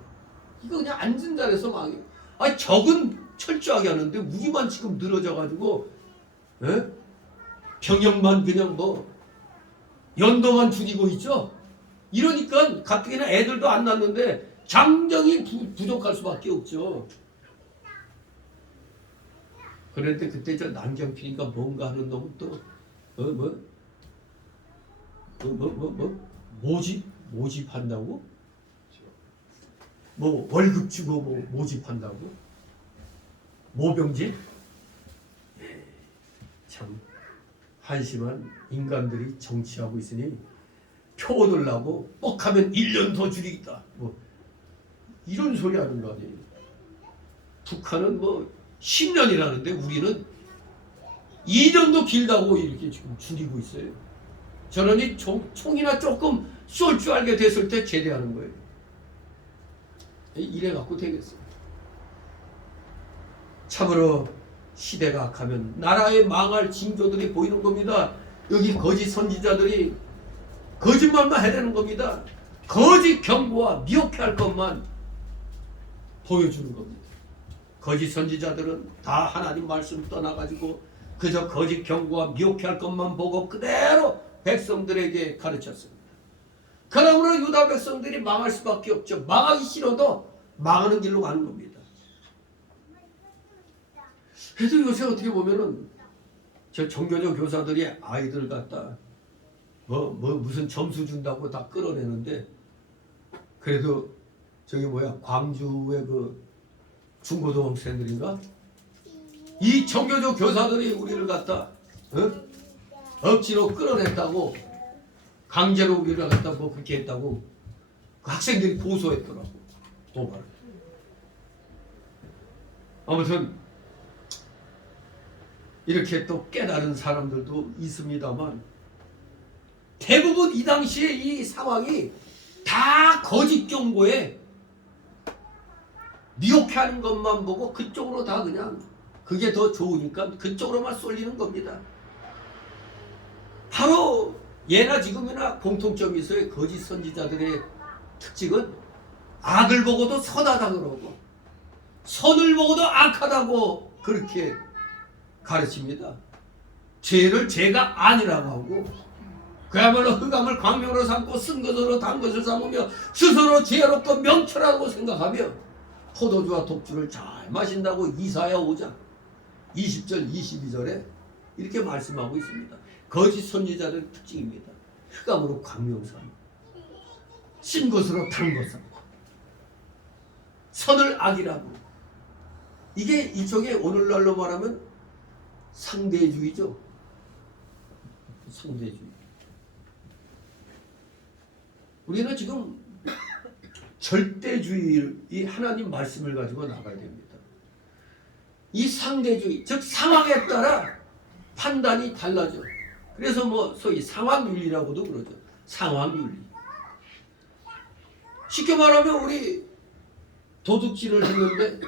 이거 그냥 앉은 자리에서 망해요. 아니 적은 철저하게 하는데 우리만 지금 늘어져가지고 에? 병역만 그냥 뭐 연도만 줄이고 있죠. 이러니까 가뜩이나 애들도 안 낳는데 장정이 부족할 수밖에 없죠. 그런데 그때 저 남경필이가 뭔가 하는 놈은 또 모집한다고? 뭐 월급 주고 뭐 모집한다고? 모병제? 참 한심한 인간들이 정치하고 있으니 표 얻으려고 뻑하면 1년 더 줄이겠다. 뭐 이런 소리 하는 거 아니에요. 북한은 뭐 10년이라는데 우리는 2년도 길다고 이렇게 지금 줄이고 있어요. 저런이 총이나 조금 쏠 줄 알게 됐을 때 제대하는 거예요. 이래 갖고 되겠어요. 참으로 시대가 악하면 나라의 망할 징조들이 보이는 겁니다. 여기 거짓 선지자들이 거짓말만 해대는 겁니다. 거짓 경고와 미혹해 할 것만 보여주는 겁니다. 거짓 선지자들은 다 하나님 말씀 떠나가지고 그저 거짓 경고와 미혹해 할 것만 보고 그대로 백성들에게 가르쳤습니다. 그러므로 유다 백성들이 망할 수밖에 없죠. 망하기 싫어도 망하는 길로 가는 겁니다. 그래도 요새 어떻게 보면은 저 정교조 교사들이 아이들 갖다 무슨 점수 준다고 다 끌어내는데 그래도 저기 광주의 그 중고등학생들인가 이 정교조 교사들이 우리를 갖다 억지로 끌어냈다고 강제로 우리를 갖다 뭐 그렇게 했다고 그 학생들이 고소했더라고. 고발. 아무튼 이렇게 또 깨달은 사람들도 있습니다만 대부분 이 당시에 이 상황이 다 거짓 경고에 미혹하는 것만 보고 그쪽으로 다 그냥 그게 더 좋으니까 그쪽으로만 쏠리는 겁니다. 바로 예나 지금이나 공통점이 있어요. 거짓 선지자들의 특징은 악을 보고도 선하다 그러고 선을 보고도 악하다고 그렇게 가르칩니다. 죄를 죄가 아니라고 하고 그야말로 흑암을 광명으로 삼고 쓴 것으로 단 것을 삼으며 스스로 죄롭고 명철하다고 생각하며 포도주와 독주를 잘 마신다고 이사야 5장 20절 22절에 이렇게 말씀하고 있습니다. 거짓 선지자의 특징입니다. 흑암으로 광명 삼고 쓴 것으로 단 것 삼고 선을 악이라고. 이게 이쪽에 오늘날로 말하면 상대주의죠. 상대주의. 우리는 지금 절대주의 하나님 말씀을 가지고 나가야 됩니다. 이 상대주의, 즉 상황에 따라 판단이 달라져. 그래서 뭐 소위 상황윤리라고도 그러죠. 상황윤리. 쉽게 말하면 우리 도둑질을 했는데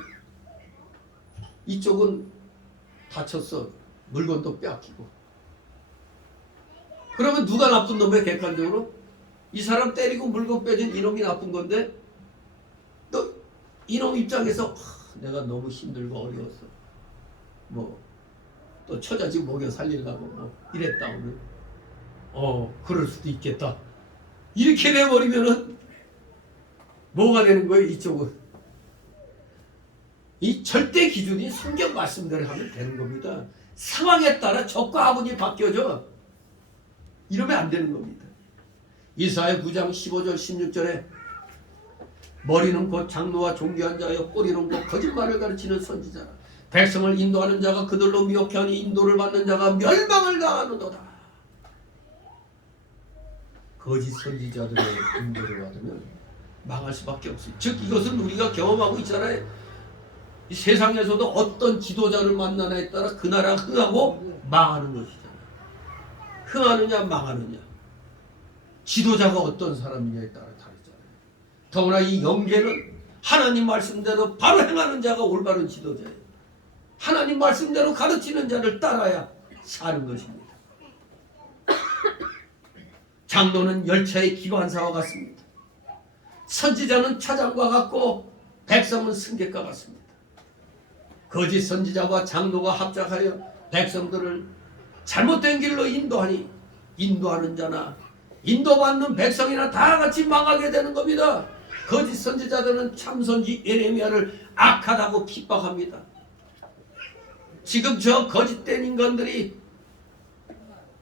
이쪽은 다쳤어. 물건도 뺏기고. 그러면 누가 나쁜 놈이야 객관적으로? 이 사람 때리고 물건 빼준 이놈이 나쁜 건데 또 이놈 입장에서 내가 너무 힘들고 어려웠어. 뭐 또 처자집 먹여 살리려고 뭐 이랬다 오늘. 그럴 수도 있겠다. 이렇게 돼버리면은 뭐가 되는 거예요? 이쪽은 이 절대 기준이 성경 말씀대로 하면 되는 겁니다. 상황에 따라 적과 아군이 바뀌어져. 이러면 안 되는 겁니다. 이사야 9장 15절 16절에 머리는 곧 장로와 존귀한 자여 꼬리는 곧 거짓말을 가르치는 선지자라. 백성을 인도하는 자가 그들로 미혹해 하니 인도를 받는 자가 멸망을 당하는도다. 거짓 선지자들의 인도를 받으면 망할 수밖에 없어요. 즉 이것은 우리가 경험하고 있잖아요. 이 세상에서도 어떤 지도자를 만나냐에 따라 그 나라가 흥하고 망하는 것이잖아요. 흥하느냐 망하느냐. 지도자가 어떤 사람이냐에 따라 다르잖아요. 더구나 이 영계는 하나님 말씀대로 바로 행하는 자가 올바른 지도자예요. 하나님 말씀대로 가르치는 자를 따라야 사는 것입니다. 장로는 열차의 기관사와 같습니다. 선지자는 차장과 같고 백성은 승객과 같습니다. 거짓 선지자와 장로가 합작하여 백성들을 잘못된 길로 인도하니 인도하는 자나 인도받는 백성이나 다 같이 망하게 되는 겁니다. 거짓 선지자들은 참선지 예레미야를 악하다고 핍박합니다. 지금 저 거짓된 인간들이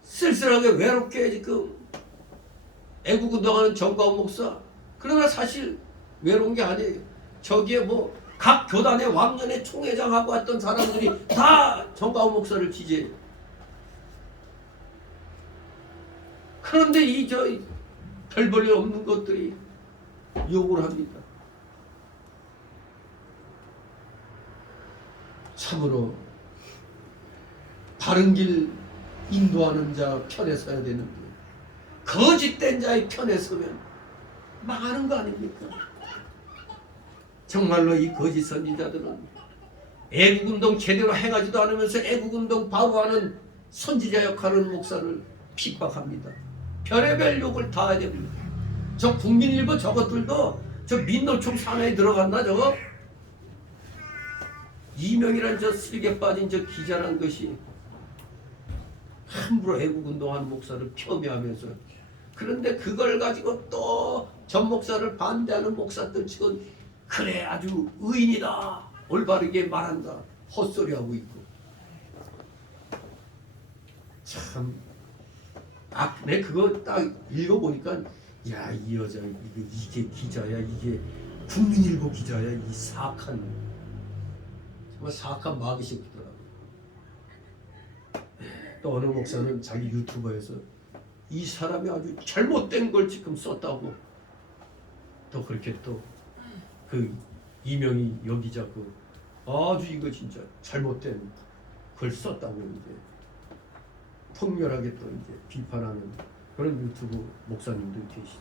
쓸쓸하게 외롭게 지금 애국운동하는 정가운 목사, 그러나 사실 외로운 게 아니에요. 저기에 뭐 각 교단의 왕년의 총회장하고 했던 사람들이 다 정가운 목사를 지지해요. 그런데 이 저 별 볼 일 없는 것들이 욕을 합니다. 참으로 바른 길 인도하는 자 편에 서야 되는데 거짓된 자의 편에 서면 망하는 거 아닙니까? 정말로 이 거짓 선지자들은 애국운동 제대로 행하지도 않으면서 애국운동 바로 하는 선지자 역할을 목사를 핍박합니다. 별의별 욕을 다 해야 됩니다. 저 국민일보 저것들도 저 민노총 산하에 들어갔나 저거? 이명이란 저 슬개 빠진 저 기자란 것이 함부로 애국운동하는 목사를 폄훼하면서, 그런데 그걸 가지고 또 전 목사를 반대하는 목사들 치곤 그래 아주 의인이다 올바르게 말한다 헛소리하고 있고. 참 내 그거 딱 읽어보니까 야 이 여자 이게 기자야, 이게 국민일보 기자야, 이 사악한 정말 사악한 마귀씨 같더라고요. 또 어느 목사는 자기 유튜버에서 이 사람이 아주 잘못된 걸 지금 썼다고 또 그렇게 또 그 이명희 여기자 그 아주 이거 진짜 잘못된 걸 썼다고 이제 통렬하게 또 이제 비판하는 그런 유튜브 목사님도 계시죠.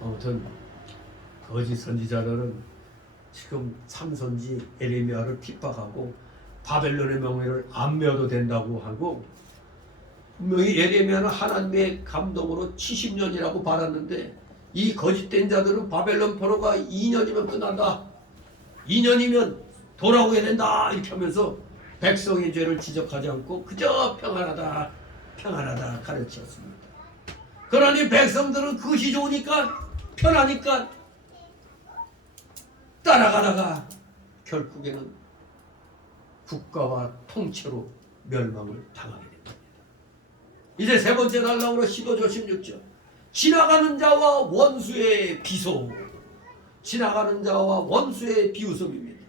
아무튼 거짓 선지자들은 지금 참선지 예레미야를 핍박하고 바벨론의 명예를 안 메어도 된다고 하고, 분명히 예레미야는 하나님의 감동으로 70년이라고 받았는데 이 거짓된 자들은 바벨론 포로가 2년이면 끝난다, 2년이면 돌아오게 된다 이렇게 하면서 백성의 죄를 지적하지 않고 그저 평안하다 평안하다 가르쳤습니다. 그러니 백성들은 그것이 좋으니까 편하니까 따라가다가 결국에는 국가와 통째로 멸망을 당하게 됩니다. 이제 세 번째 달랑으로 15절 16절 지나가는 자와 원수의 비소, 지나가는 자와 원수의 비웃음입니다.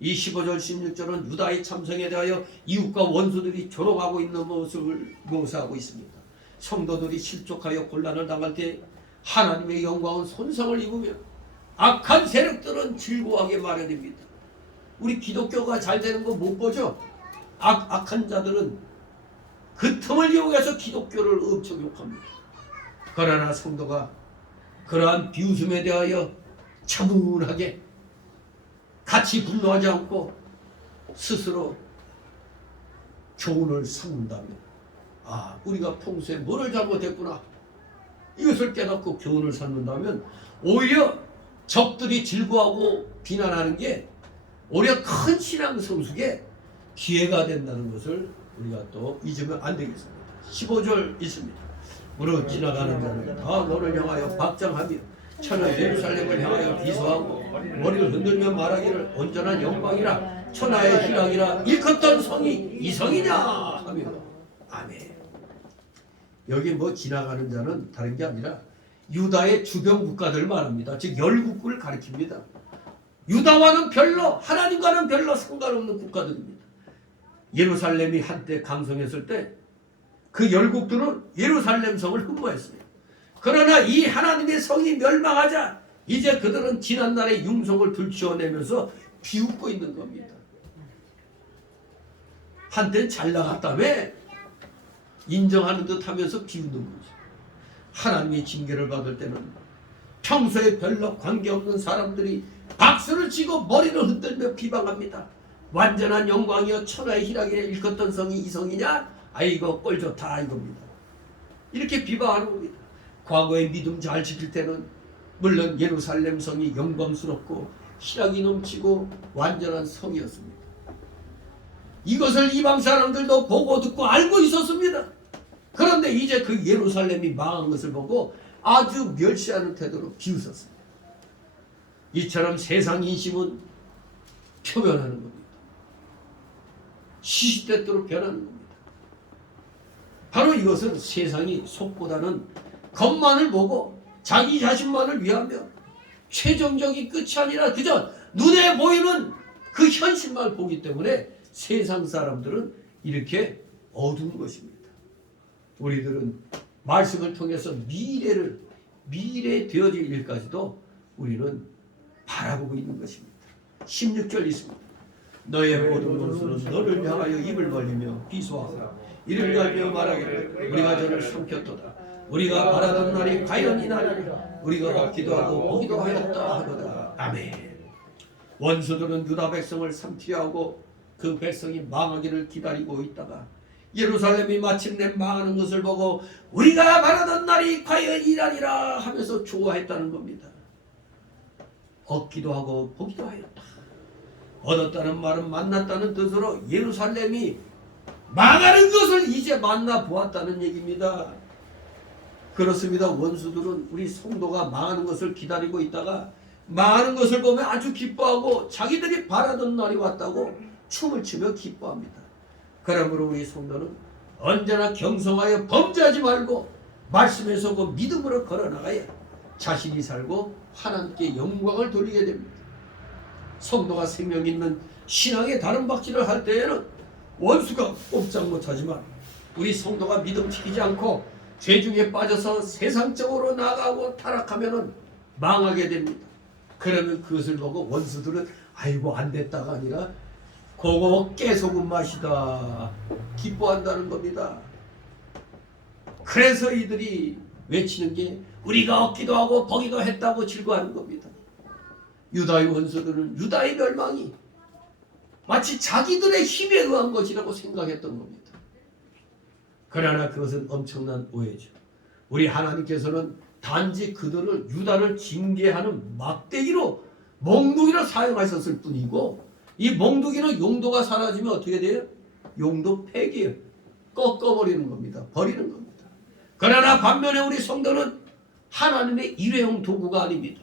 이 15절 16절은 유다의 참성에 대하여 이웃과 원수들이 조롱하고 있는 모습을 묘사하고 있습니다. 성도들이 실족하여 곤란을 당할 때 하나님의 영광은 손상을 입으며 악한 세력들은 즐거워하게 마련입니다. 우리 기독교가 잘 되는 거 못 보죠? 악한 자들은 그 틈을 이용해서 기독교를 엄청 욕합니다. 그러나 성도가 그러한 비웃음에 대하여 차분하게 같이 분노하지 않고 스스로 교훈을 삼는다면, 우리가 평소에 뭐를 잘못했구나, 이것을 깨닫고 교훈을 삼는다면 오히려 적들이 즐거워하고 비난하는 게 오히려 큰 신앙 성숙에 기회가 된다는 것을 우리가 또 잊으면 안 되겠습니다. 15절 있습니다. 무릇 지나가는 자는 다 너를 향하여 박장하며 천하 예루살렘을 향하여 비소하고 머리를 흔들며 말하기를 온전한 영광이라 천하의 희락이라 일컫던 성이 이 성이냐 하며. 아멘. 여기 뭐 지나가는 자는 다른 게 아니라 유다의 주변 국가들 말합니다. 즉 열국을 가리킵니다. 유다와는 별로, 하나님과는 별로 상관없는 국가들입니다. 예루살렘이 한때 강성했을 때 그 열국들은 예루살렘 성을 흠모했어요. 그러나 이 하나님의 성이 멸망하자 이제 그들은 지난날의 융성을 들추어내면서 비웃고 있는 겁니다. 한때는 잘 나갔다며 인정하는 듯 하면서 비웃는 거죠. 하나님의 징계를 받을 때는 평소에 별로 관계없는 사람들이 박수를 치고 머리를 흔들며 비방합니다. 완전한 영광이여 천하의 희락이라 일컫던 성이 이 성이냐? 아이고 꼴 좋다 이겁니다. 이렇게 비방하는 겁니다. 과거에 믿음 잘 지킬 때는 물론 예루살렘 성이 영광스럽고 희락이 넘치고 완전한 성이었습니다. 이것을 이방 사람들도 보고 듣고 알고 있었습니다. 그런데 이제 그 예루살렘이 망한 것을 보고 아주 멸시하는 태도로 비웃었습니다. 이처럼 세상 인심은 표변하는 겁니다. 시시때때로 변하는 겁니다. 바로 이것은 세상이 속보다는 겉만을 보고 자기 자신만을 위하며 최종적인 끝이 아니라 그저 눈에 보이는 그 현실만 보기 때문에 세상 사람들은 이렇게 어두운 것입니다. 우리들은 말씀을 통해서 미래에 되어질 일까지도 우리는 바라보고 있는 것입니다. 16절 있습니다. 너의 모든 원수는 너를 향하여 입을 벌리며 비소하고 이를 갈며 말하기를 우리가 저를 삼켰도다. 우리가 바라던 날이 과연 이 날이라. 우리가 받기도 하고 보기도 하였다 하도다. 아멘. 원수들은 유다 백성을 삼키려 하고 그 백성이 망하기를 기다리고 있다가 예루살렘이 마침내 망하는 것을 보고 우리가 바라던 날이 과연 이 날이라 하면서 좋아했다는 겁니다. 얻기도 하고 보기도 하였다. 얻었다는 말은 만났다는 뜻으로 예루살렘이 망하는 것을 이제 만나보았다는 얘기입니다. 그렇습니다. 원수들은 우리 성도가 망하는 것을 기다리고 있다가 망하는 것을 보면 아주 기뻐하고 자기들이 바라던 날이 왔다고 춤을 추며 기뻐합니다. 그러므로 우리 성도는 언제나 경성하여 범죄하지 말고 말씀에 서고 믿음으로 걸어나가야 자신이 살고 하나님께 영광을 돌리게 됩니다. 성도가 생명 있는 신앙의 다른 박질을 할 때에는 원수가 꼼짝 못하지만 우리 성도가 믿음 지키지 않고 죄 중에 빠져서 세상적으로 나가고 타락하면 망하게 됩니다. 그러면 그것을 보고 원수들은 아이고 안 됐다가 아니라 그거 깨소금 맛이다 기뻐한다는 겁니다. 그래서 이들이 외치는 게 우리가 얻기도 하고 보기도 했다고 즐거워하는 겁니다. 유다의 원수들은 유다의 멸망이 마치 자기들의 힘에 의한 것이라고 생각했던 겁니다. 그러나 그것은 엄청난 오해죠. 우리 하나님께서는 단지 그들을 유다를 징계하는 막대기로 몽둥이로 사용하셨을 뿐이고 이 몽둥이는 용도가 사라지면 어떻게 돼요? 용도 폐기예요. 꺾어버리는 겁니다. 버리는 겁니다. 그러나 반면에 우리 성도는 하나님의 일회용 도구가 아닙니다.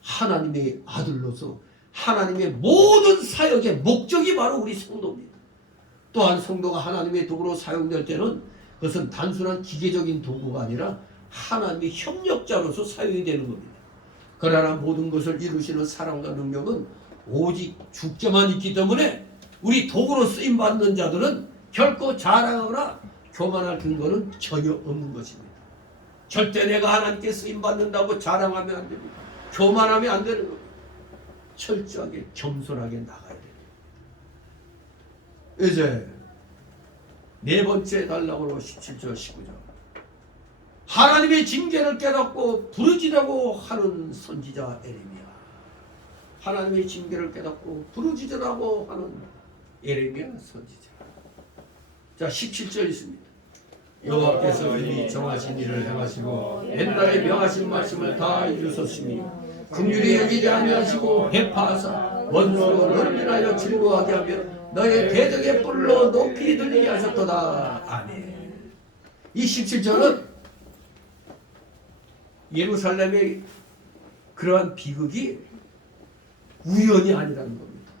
하나님의 아들로서 하나님의 모든 사역의 목적이 바로 우리 성도입니다. 또한 성도가 하나님의 도구로 사용될 때는 그것은 단순한 기계적인 도구가 아니라 하나님의 협력자로서 사용이 되는 겁니다. 그러나 모든 것을 이루시는 사랑과 능력은 오직 주께만 있기 때문에 우리 도구로 쓰임받는 자들은 결코 자랑하거나 교만할 근거는 전혀 없는 것입니다. 절대 내가 하나님께 쓰임받는다고 자랑하면 안 됩니다. 교만하면 안 되는 겁니다. 철저하게 겸손하게 나가야 됩니다. 이제 네 번째 단락으로 17절 19절 하나님의 징계를 깨닫고 부르짖으라고 하는 선지자 에레미야. 하나님의 징계를 깨닫고 부르짖으라고 하는 에레미야 선지자. 자 17절 있습니다. 여호와께서 이미 정하신 일을 행하시고 옛날에 명하신 말씀을 다 이루셨으니 긍휼히 여기지 아니하시고 회파하사 원수로 너를 인하여 즐거워하게 하며 너의 대적의 뿔로 높이 들리게 하셨도다. 아멘. 이 17절은 예루살렘의 그러한 비극이 우연이 아니라는 겁니다.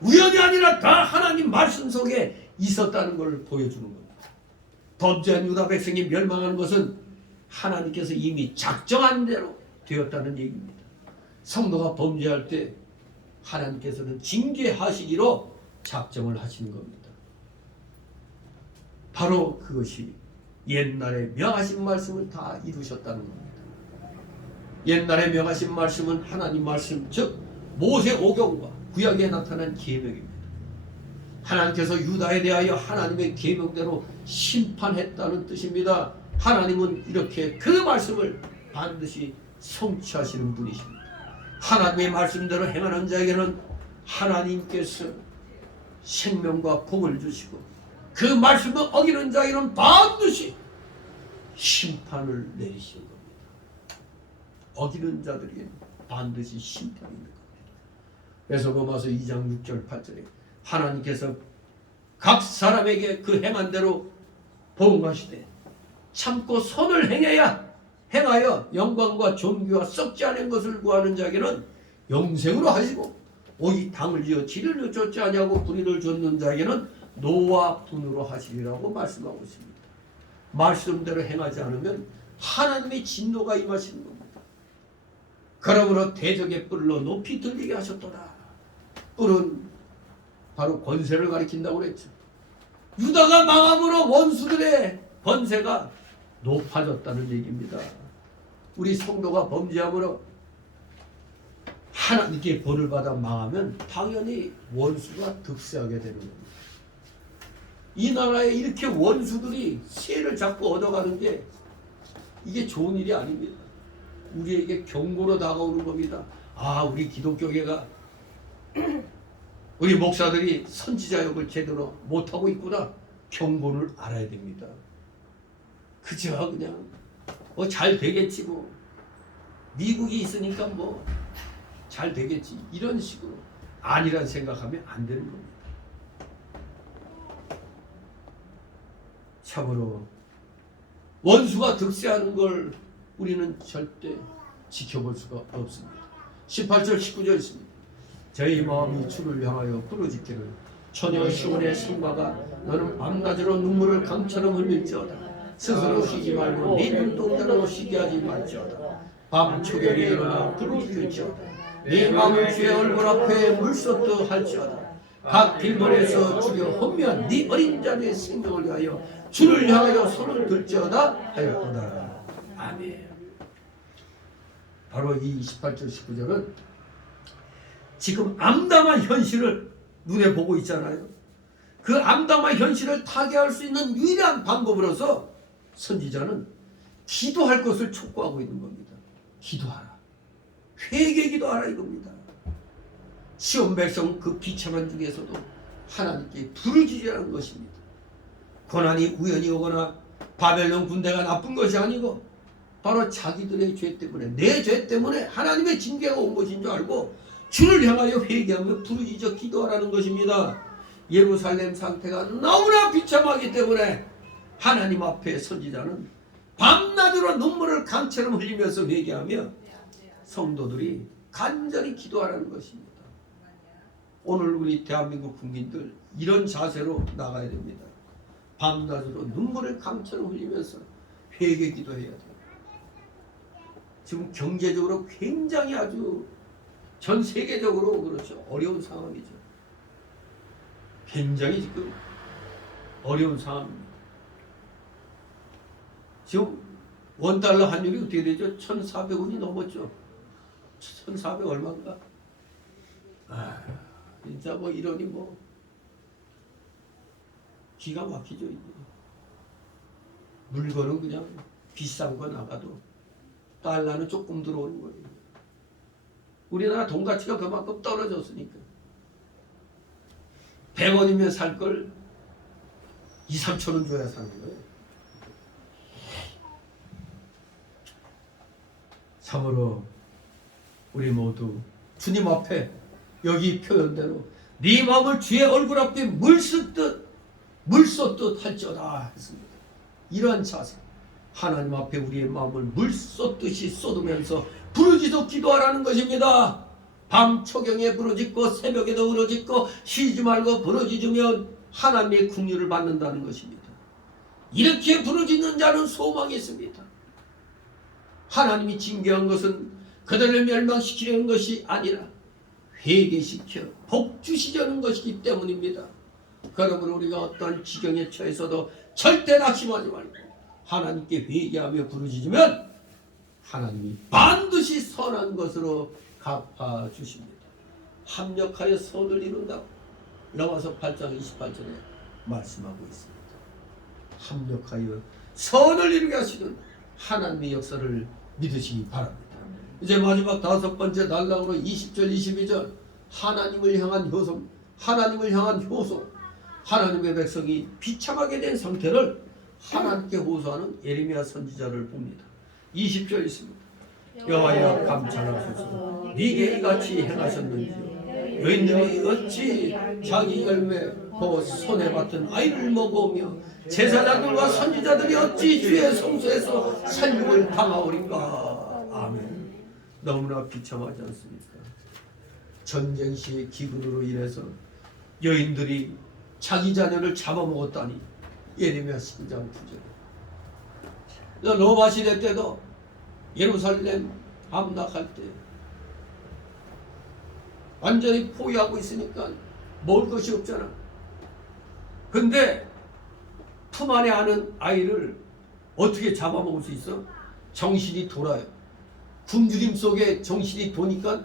우연이 아니라 다 하나님 말씀 속에 있었다는 걸 보여주는 겁니다. 범죄한 유다 백성이 멸망하는 것은 하나님께서 이미 작정한 대로 되었다는 얘기입니다. 성도가 범죄할 때 하나님께서는 징계하시기로 작정을 하시는 겁니다. 바로 그것이 옛날에 명하신 말씀을 다 이루셨다는 겁니다. 옛날에 명하신 말씀은 하나님 말씀, 즉 모세 오경과 구약에 나타난 계명입니다. 하나님께서 유다에 대하여 하나님의 계명대로 심판했다는 뜻입니다. 하나님은 이렇게 그 말씀을 반드시 성취하시는 분이십니다. 하나님의 말씀대로 행하는 자에게는 하나님께서 생명과 복을 주시고 그 말씀을 어기는 자에게는 반드시 심판을 내리시는 겁니다. 어기는 자들에게는 반드시 심판이 있는 겁니다. 그래서 로마서 2장 6절 8절에 하나님께서 각 사람에게 그 행한 대로 보응하시되 참고 선을 행하여 영광과 존귀와 썩지 않은 것을 구하는 자에게는 영생으로 하시고 오직 당을 지어 지를 쫓지 아니하고 불의를 좇는 자에게는 노와 분으로 하시리라고 말씀하고 있습니다. 말씀대로 행하지 않으면 하나님의 진노가 임하시는 겁니다. 그러므로 대적의 뿔로 높이 들리게 하셨도다. 뿔은 바로 권세를 가리킨다고 그랬죠. 유다가 망함으로 원수들의 권세가 높아졌다는 얘기입니다. 우리 성도가 범죄함으로 하나님께 벌을 받아 망하면 당연히 원수가 득세하게 되는 겁니다. 이 나라에 이렇게 원수들이 세를 자꾸 얻어가는 게 이게 좋은 일이 아닙니다. 우리에게 경고로 다가오는 겁니다. 아, 우리 기독교계가 우리 목사들이 선지자역을 제대로 못하고 있구나. 경고를 알아야 됩니다. 그저 그냥 잘 되겠지 뭐. 미국이 있으니까 뭐 잘 되겠지. 이런 식으로 아니란 생각하면 안 되는 겁니다. 참으로 원수가 득세하는 걸 우리는 절대 지켜볼 수가 없습니다. 18절 19절 있습니다. 저희 마음이 주를 향하여 부르짖기를 처녀 시온의 성과가 너는 밤낮으로 눈물을 강처럼 흘릴지어다. 스스로 쉬지 말고 네 눈동자로 쉬게 하지 말지어다. 밤 초경에 일어나 부르짖을지어다. 네 마음을 주의 얼굴 앞에 물쏟듯 할지어다. 각 길거리에서 주여 혼면 네 어린 자의 생명을 위하여 주를 향하여 손을 들지어다 하였도다. 아멘. 바로 이 18절 19절은 지금 암담한 현실을 눈에 보고 있잖아요. 그 암담한 현실을 타개할 수 있는 유일한 방법으로서 선지자는 기도할 것을 촉구하고 있는 겁니다. 기도하라. 회개 기도하라 이겁니다. 시온 백성 그 비참한 중에서도 하나님께 부르짖으라는 것입니다. 고난이 우연히 오거나 바벨론 군대가 나쁜 것이 아니고 바로 자기들의 죄 때문에, 내 죄 때문에 하나님의 징계가 온 것인 줄 알고 주를 향하여 회개하며 부르짖어 기도하라는 것입니다. 예루살렘 상태가 너무나 비참하기 때문에 하나님 앞에 선지자는 밤낮으로 눈물을 강처럼 흘리면서 회개하며 성도들이 간절히 기도하라는 것입니다. 오늘 우리 대한민국 국민들 이런 자세로 나가야 됩니다. 밤낮으로 눈물을 강처럼 흘리면서 회개 기도해야 돼요. 지금 경제적으로 굉장히 아주 전 세계적으로 그렇죠. 어려운 상황이죠. 굉장히 지금 어려운 상황입니다. 지금 원달러 환율이 어떻게 되죠? 1,400원이 넘었죠. 1400 얼마인가? 아, 진짜 뭐 이러니 뭐 기가 막히죠. 이게. 물건은 그냥 비싼 거 나가도 달러는 조금 들어오는 거예요. 우리나라 돈 가치가 그만큼 떨어졌으니까 100원이면 살 걸 2, 3천 원 줘야 사는 거예요. 참으로 우리 모두 주님 앞에 여기 표현대로 네 마음을 주의 얼굴 앞에 물 쏟듯 할지어다 했습니다. 이러한 자세, 하나님 앞에 우리의 마음을 물 쏟듯이 쏟으면서 부르짖어 기도하라는 것입니다. 밤 초경에 부르짖고 새벽에도 부르짖고 쉬지 말고 부르짖으면 하나님의 긍휼을 받는다는 것입니다. 이렇게 부르짖는 자는 소망이 있습니다. 하나님이 징계한 것은 그들을 멸망시키려는 것이 아니라 회개시켜 복 주시려는 것이기 때문입니다. 그러므로 우리가 어떤 지경에 처해서도 절대 낙심하지 말고 하나님께 회개하며 부르짖으면 하나님이 반드시 선한 것으로 갚아주십니다. 합력하여 선을 이룬다고 로마서 8장 28절에 말씀하고 있습니다. 합력하여 선을 이루게 하시는 하나님의 역사를 믿으시기 바랍니다. 이제 마지막 5번째 단락으로 20절 22절 하나님을 향한 효소, 하나님의 백성이 비참하게 된 상태를 하나님께 호소하는 예레미야 선지자를 봅니다. 20절 있습니다. 여호와여 감찰하소서 네게 이같이 행하셨는지요. 여인들이 어찌 자기 열매 곧 손에 받던 아이를 먹으며 제사장들과 선지자들이 어찌 주의 성소에서 살육을 당하오리까. 아멘. 너무나 비참하지 않습니까? 전쟁 시의 기근으로 인해서 여인들이 자기 자녀를 잡아먹었다니. 예레미야 19장 9절. 로마 시대 때도 예루살렘 함락할 때 완전히 포위하고 있으니까 먹을 것이 없잖아. 근데 품 안에 아는 아이를 어떻게 잡아먹을 수 있어? 정신이 돌아요. 굶주림 속에 정신이 도니까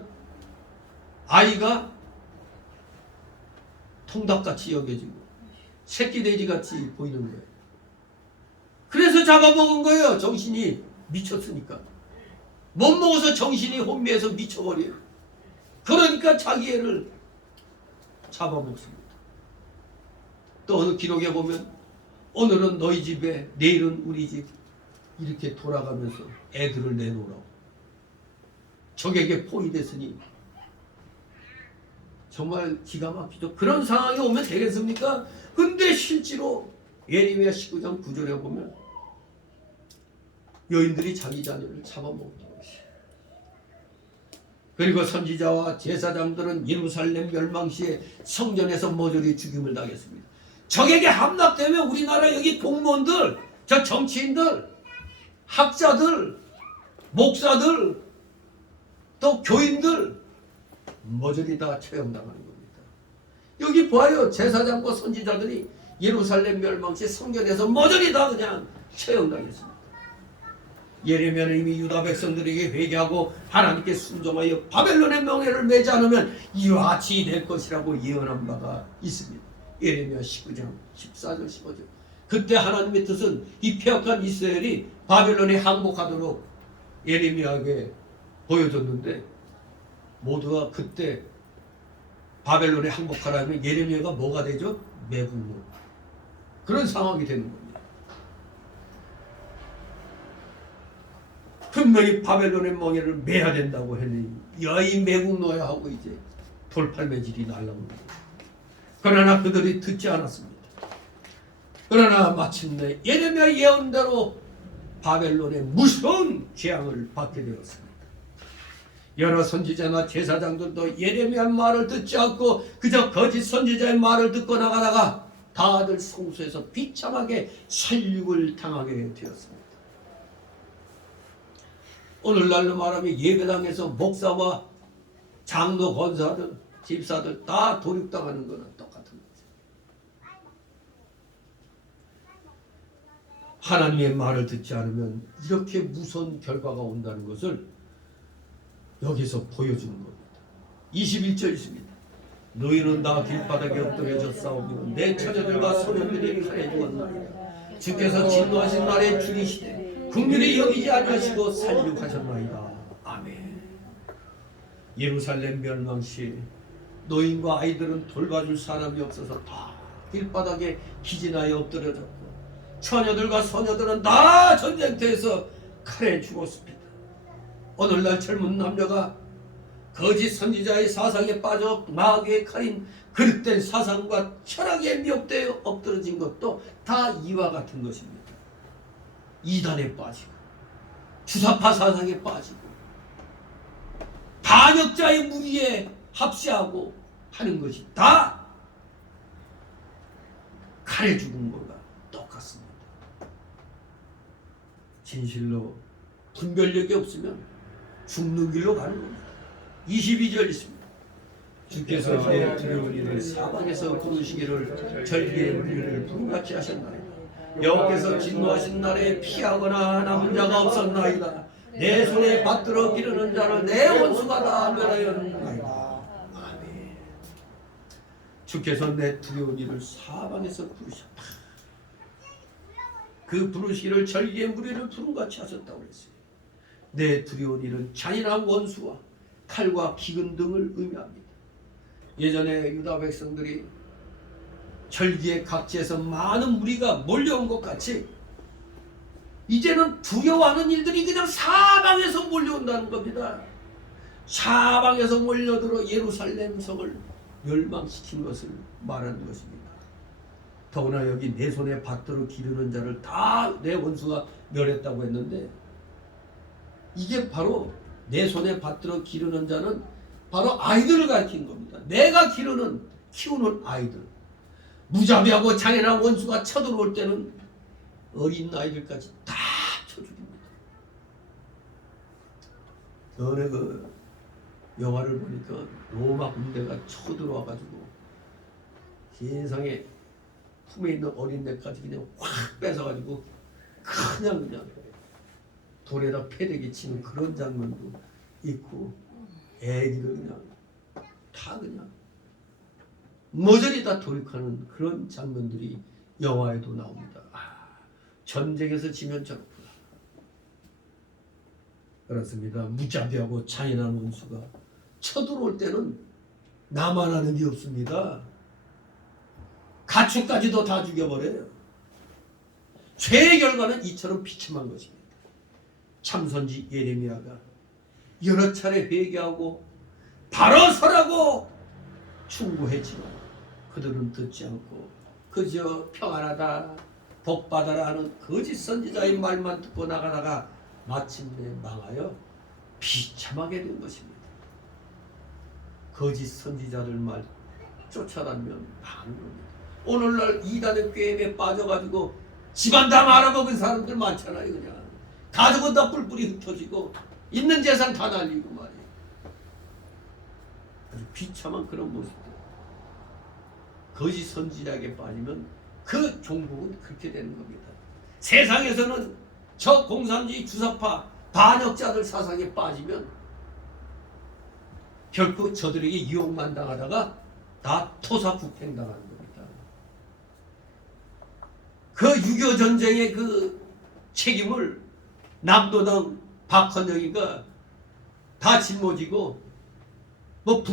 아이가 통닭같이 여겨지고 새끼 돼지같이 보이는 거예요. 그래서 잡아먹은 거예요. 정신이 미쳤으니까. 못 먹어서 정신이 혼미해서 미쳐버려요. 그러니까 자기 애를 잡아먹습니다. 또 어느 기록에 보면 오늘은 너희 집에 내일은 우리 집 이렇게 돌아가면서 애들을 내놓으라고. 적에게 포위됐으니 정말 기가 막히죠. 그런 상황이 오면 되겠습니까? 근데 실제로 예레미야 19장 9절에 보면 여인들이 자기 자녀를 잡아먹는 것이. 그리고 선지자와 제사장들은 예루살렘 멸망 시에 성전에서 모조리 죽임을 당했습니다. 적에게 함락되면 우리나라 여기 공무원들, 저 정치인들, 학자들, 목사들, 또 교인들 모조리 다 처형당하는 겁니다. 여기 봐요. 제사장과 선지자들이 예루살렘 멸망 시 성전에서 모조리 다 그냥 처형당했습니다. 예레미야는 이미 유다 백성들에게 회개하고 하나님께 순종하여 바벨론의 명예를 매지 않으면 이와 같이 될 것이라고 예언한 바가 있습니다. 예레미야 19장 14절 15절. 그때 하나님의 뜻은 이 패역한 이스라엘이 바벨론에 항복하도록 예레미야에게 보여줬는데 모두가 그때 바벨론에 항복하라면 예레미야가 뭐가 되죠? 매국노. 그런 상황이 되는 겁니다. 분명히 바벨론의 멍에를 매야 된다고 했느니 여이 매국노야 하고 이제 돌팔매질이 날라옵니다. 그러나 그들이 듣지 않았습니다. 그러나 마침내 예레미야 예언대로 바벨론의 무서운 재앙을 받게 되었습니다. 여러 선지자나 제사장들도 예레미야 말을 듣지 않고 그저 거짓 선지자의 말을 듣고 나가다가 다들 성소에서 비참하게 살육을 당하게 되었습니다. 오늘날로 말하면 예배당에서 목사와 장로, 권사들, 집사들 다 도륙당하는 것은 똑같은 거죠. 하나님의 말을 듣지 않으면 이렇게 무서운 결과가 온다는 것을 여기서 보여주는 겁니다. 21절 있습니다. 너희는 다 길바닥에 엎드려져 싸우며 내 처녀들과 소년들이 칼에 죽었나이다. 주께서 진노하신 날에 죽이시되 긍휼히 여기지 아니하시고 살육하셨나이다. 아멘. 예루살렘 멸망시 노인과 아이들은 돌봐줄 사람이 없어서 다 길바닥에 기진하여 엎드려졌고 처녀들과 소녀들은 다 전쟁터에서 칼에 죽었습니다. 오늘날 젊은 남녀가 거짓 선지자의 사상에 빠져 마귀의 칼인 그릇된 사상과 철학에 미혹되어 엎드러진 것도 다 이와 같은 것입니다. 이단에 빠지고 주사파 사상에 빠지고 반역자의 무리에 합세하고 하는 것이 다 칼에 죽은 것과 똑같습니다. 진실로 분별력이 없으면 죽는 길로 가는 겁니다. 22절 있습니다. 주께서 내 두려운 이를 사방에서 부르시기를 절기의 물리를 불같이 하셨나이다. 여호와께서 진노하신 날에 피하거나 남은 자가 없었나이다. 내 손에 받들어 기르는 자를 내 원수가 다 멸하였나이다. 아멘. 주께서 내 두려운 이를 사방에서 부르셨다. 그 부르시기를 절기의 무리를 불같이 하셨다고 그랬어요. 내 두려운 일은 잔인한 원수와 칼과 기근 등을 의미합니다. 예전에 유다 백성들이 절기의 각지에서 많은 무리가 몰려온 것 같이 이제는 두려워하는 일들이 그냥 사방에서 몰려온다는 겁니다. 사방에서 몰려들어 예루살렘 성을 멸망시킨 것을 말하는 것입니다. 더구나 여기 내 손에 받들어 기르는 자를 다 내 원수가 멸했다고 했는데 이게 바로 내 손에 받들어 기르는 자는 바로 아이들을 가리키는 겁니다. 내가 키우는 아이들. 무자비하고 장애한 원수가 쳐들어올 때는 어린 아이들까지 다 쳐죽입니다. 전에 그 영화를 보니까 로마 군대가 쳐들어와가지고 세상에 품에 있는 어린애까지 그냥 확 뺏어가지고 그냥 돌에다 패대기 치는 그런 장면도 있고 애기들 그냥 모조리 다 돌입하는 그런 장면들이 영화에도 나옵니다. 전쟁에서 지면 저렇구나. 그렇습니다. 무자비하고 잔인한 원수가 쳐들어올 때는 나만 하는 게 없습니다. 가축까지도 다 죽여버려요. 죄의 결과는 이처럼 비참한 것입니다. 참선지 예레미야가 여러 차례 회개하고 바로 서라고 충고했지만 그들은 듣지 않고 그저 평안하다 복받아라 하는 거짓 선지자의 말만 듣고 나가다가 마침내 망하여 비참하게 된 것입니다. 거짓 선지자들 말 쫓아다니면 망하는 겁니다. 오늘날 이단의 꾀임에 빠져가지고 집안 다 말아먹은 사람들 많잖아요. 그냥 가족은 다 뿔뿔이 흩어지고 있는 재산 다 날리고 말이에요. 아주 비참한 그런 모습들. 거짓 선지자에게 빠지면 그 종국은 그렇게 되는 겁니다. 세상에서는 저 공산주의 주사파 반역자들 사상에 빠지면 결코 저들에게 유혹만 당하다가 다 토사구팽 당하는 겁니다. 그 6.25 전쟁의 그 책임을 남도당 박헌영이가 다 짊어지고 뭐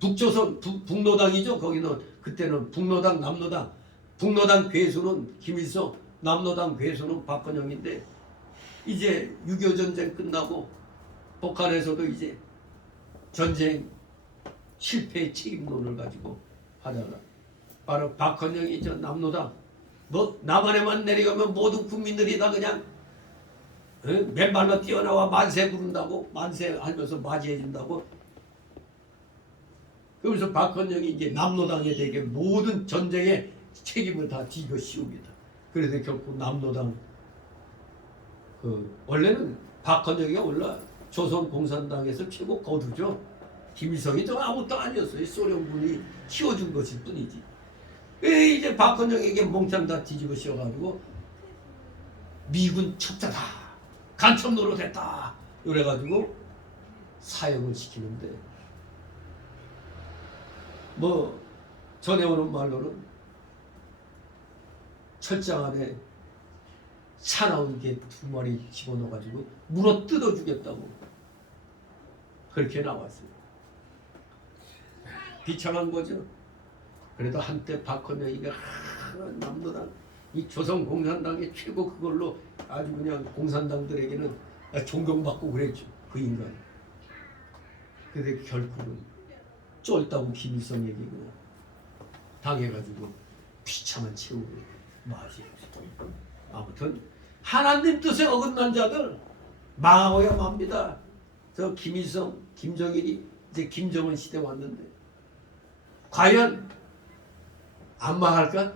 북조선 북노당이죠. 거기는 그때는 북노당 남노당 북노당 괴수는 김일성 남노당 괴수는 박헌영인데 이제 6.25 전쟁 끝나고 북한에서도 이제 전쟁 실패의 책임론을 가지고 하다가 바로 박헌영이 저 남노당 뭐 남한에만 내려가면 모든 국민들이 다 그냥 맨발로 뛰어나와 만세 부른다고 만세하면서 맞이해준다고. 그래서 박헌영이 이제 남노당에 대해 모든 전쟁의 책임을 다 뒤집어 씌웁니다. 그래서 결국 남노당 원래는 박헌영이가 원래 조선공산당에서 최고 거두죠. 김일성이 저 아무것도 아니었어요. 소련군이 키워준 것일 뿐이지. 이제 박헌영에게 몽땅 다 뒤집어 씌워가지고 미군 첩자다 간첩 노릇했다 이래가지고 사역을 시키는데 뭐 전해오는 말로는 철장 안에 사나운 개 2마리 집어넣어가지고 물어 뜯어주겠다고 그렇게 나왔어요. 비참한 거죠. 그래도 한때 박헌영이가 남로당 이 조선공산당의 최고 그걸로 아주 그냥 공산당들에게는 존경받고 그랬죠. 그 인간이. 근데 결국은 쫄다고 김일성에게 그냥 당해가지고 비참한 최후를 맞이했죠. 아무튼 하나님 뜻에 어긋난 자들 망하고야 맙니다. 저 김일성, 김정일이 이제 김정은 시대 왔는데 과연 안 망할까?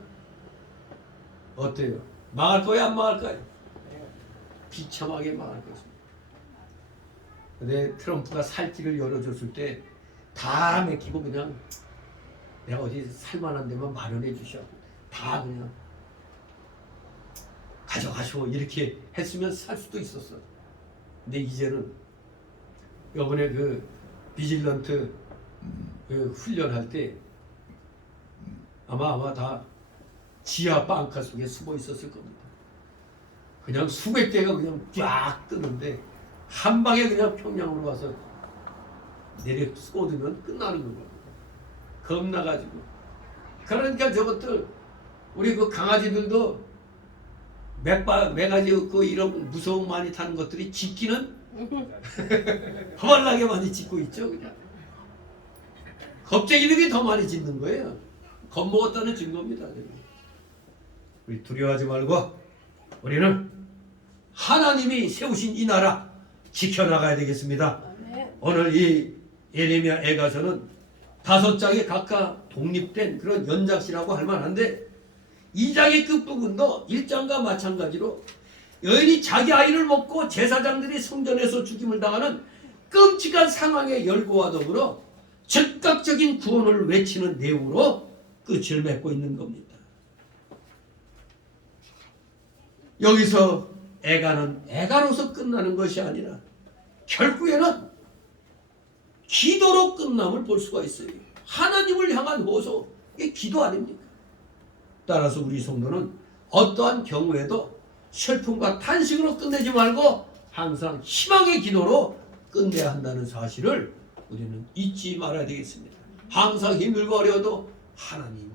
어때요? 망할 거야 안 망할 거야? 비참하게 망할 것입니다. 근데 트럼프가 살길을 열어줬을 때 다 맥히고 그냥 내가 어디 살만한 데만 마련해 주셔. 다 그냥 가져가시오 이렇게 했으면 살 수도 있었어. 근데 이제는 이번에 그 비질런트 그 훈련할 때 아마 다 지하 빵카 속에 숨어 있었을 겁니다. 그냥 수백 대가 그냥 쫙 뜨는데 한 방에 그냥 평양으로 와서 내려 쏟으면 끝나는 거예요. 겁나가지고. 그러니까 저것들 우리 그 강아지들도 매가지 그 이런 무서운 많이 타는 것들이 짖기는 허벌나게 많이 짖고 있죠. 그냥 겁쟁이들이 더 많이 짖는 거예요. 겁먹었다는 증거입니다. 우리 두려워하지 말고 우리는 하나님이 세우신 이 나라 지켜나가야 되겠습니다. 오늘 이 예레미야 애가서는 5장이 각각 독립된 그런 연작시라고 할 만한데 2장의 끝부분도 1장과 마찬가지로 여인이 자기 아이를 먹고 제사장들이 성전에서 죽임을 당하는 끔찍한 상황의 열거와 더불어 즉각적인 구원을 외치는 내용으로 끝을 맺고 있는 겁니다. 여기서 애가는 애가로서 끝나는 것이 아니라 결국에는 기도로 끝남을 볼 수가 있어요. 하나님을 향한 호소, 이게 기도 아닙니까? 따라서 우리 성도는 어떠한 경우에도 슬픔과 탄식으로 끝내지 말고 항상 희망의 기도로 끝내야 한다는 사실을 우리는 잊지 말아야 되겠습니다. 항상 힘들고 어려워도 하나님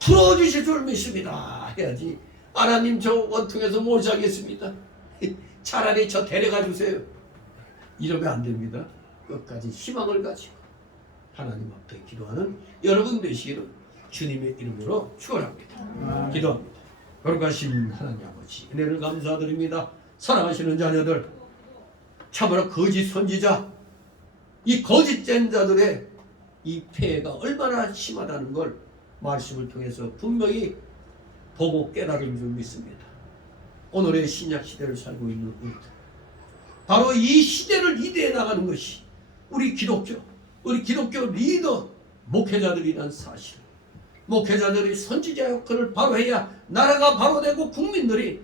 풀어주실 줄 믿습니다 해야지. 하나님 저 원통에서 못 살겠습니다. 차라리 저 데려가 주세요. 이러면 안 됩니다. 끝까지 희망을 가지고 하나님 앞에 기도하는 여러분 되시기를 주님의 이름으로 축원합니다. 기도합니다. 거룩하신 하나님 아버지 은혜를 감사드립니다. 사랑하시는 자녀들 참으로 거짓 선지자 이 거짓된 자들의 이 폐해가 얼마나 심하다는 걸 말씀을 통해서 분명히 보고 깨달은 줄 믿습니다. 오늘의 신약 시대를 살고 있는 우리들 바로 이 시대를 리드해 나가는 것이 우리 기독교 리더 목회자들이란 사실. 목회자들이 선지자 역할을 바로 해야 나라가 바로 되고 국민들이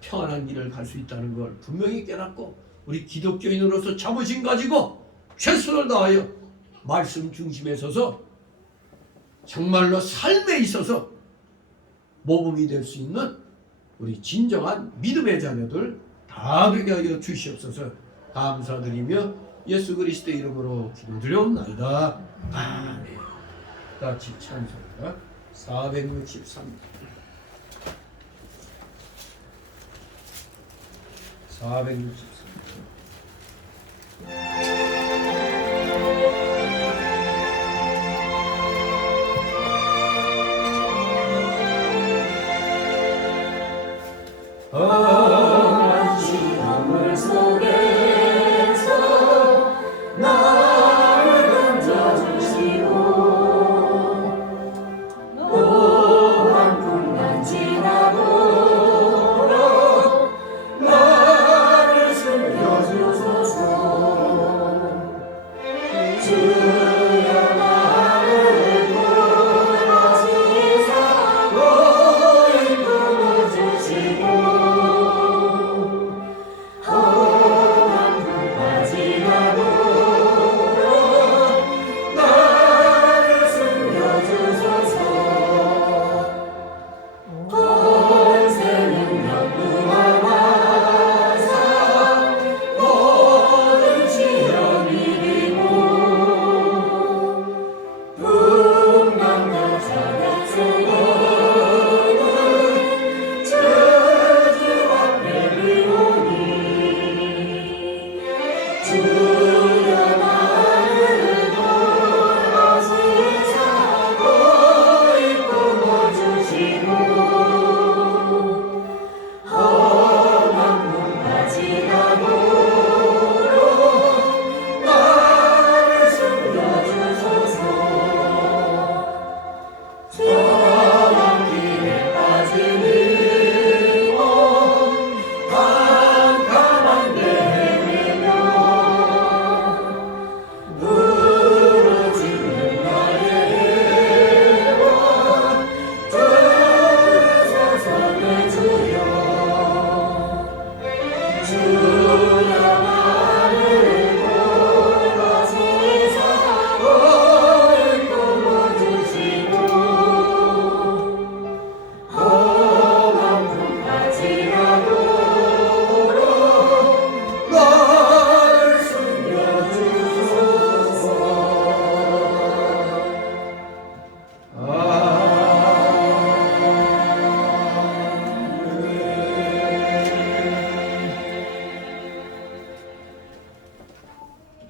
평안한 길을 갈 수 있다는 걸 분명히 깨닫고 우리 기독교인으로서 자부심 가지고 최선을 다하여 말씀 중심에 서서 정말로 삶에 있어서 모범이 될 수 있는 우리 진정한 믿음의 자녀들 다 되게 하여 주시옵소서. 감사드리며 예수 그리스도의 이름으로 기도드려옵나이다. 아멘. 같이 찬송가 463 험한 시험을 속에서 나를 던져주시오. 또한 풍랑 지나도록 나를 숨겨주소서.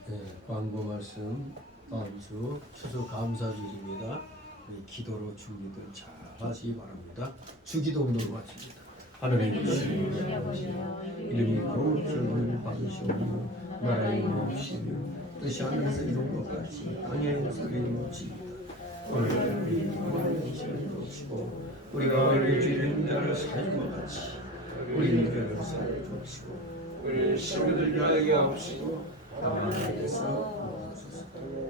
네, 광고 말씀 다음 주 추수 감사주일입니다. 우리 기도로 준비들 잘 하시기 바랍니다. 주기도문으로 마칩니다. 하늘에 계신 우리 아버지 이름이 거룩히 받으시오며 나라의 이루시며 뜻이 하늘에서 이룬 것 같이 땅에서 이루어집니다. 오늘 우리 영광의 시간을 주시고 우리가 우리 죄인 자를 사는 것 같이 우리 죄를 사여 주시고 우리 시험에 들게 하게 하옵시고 다만 하나님께서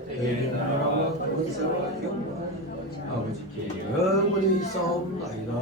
내 나라와 권세와 영광 아버지께 영원히 있사옵나이다.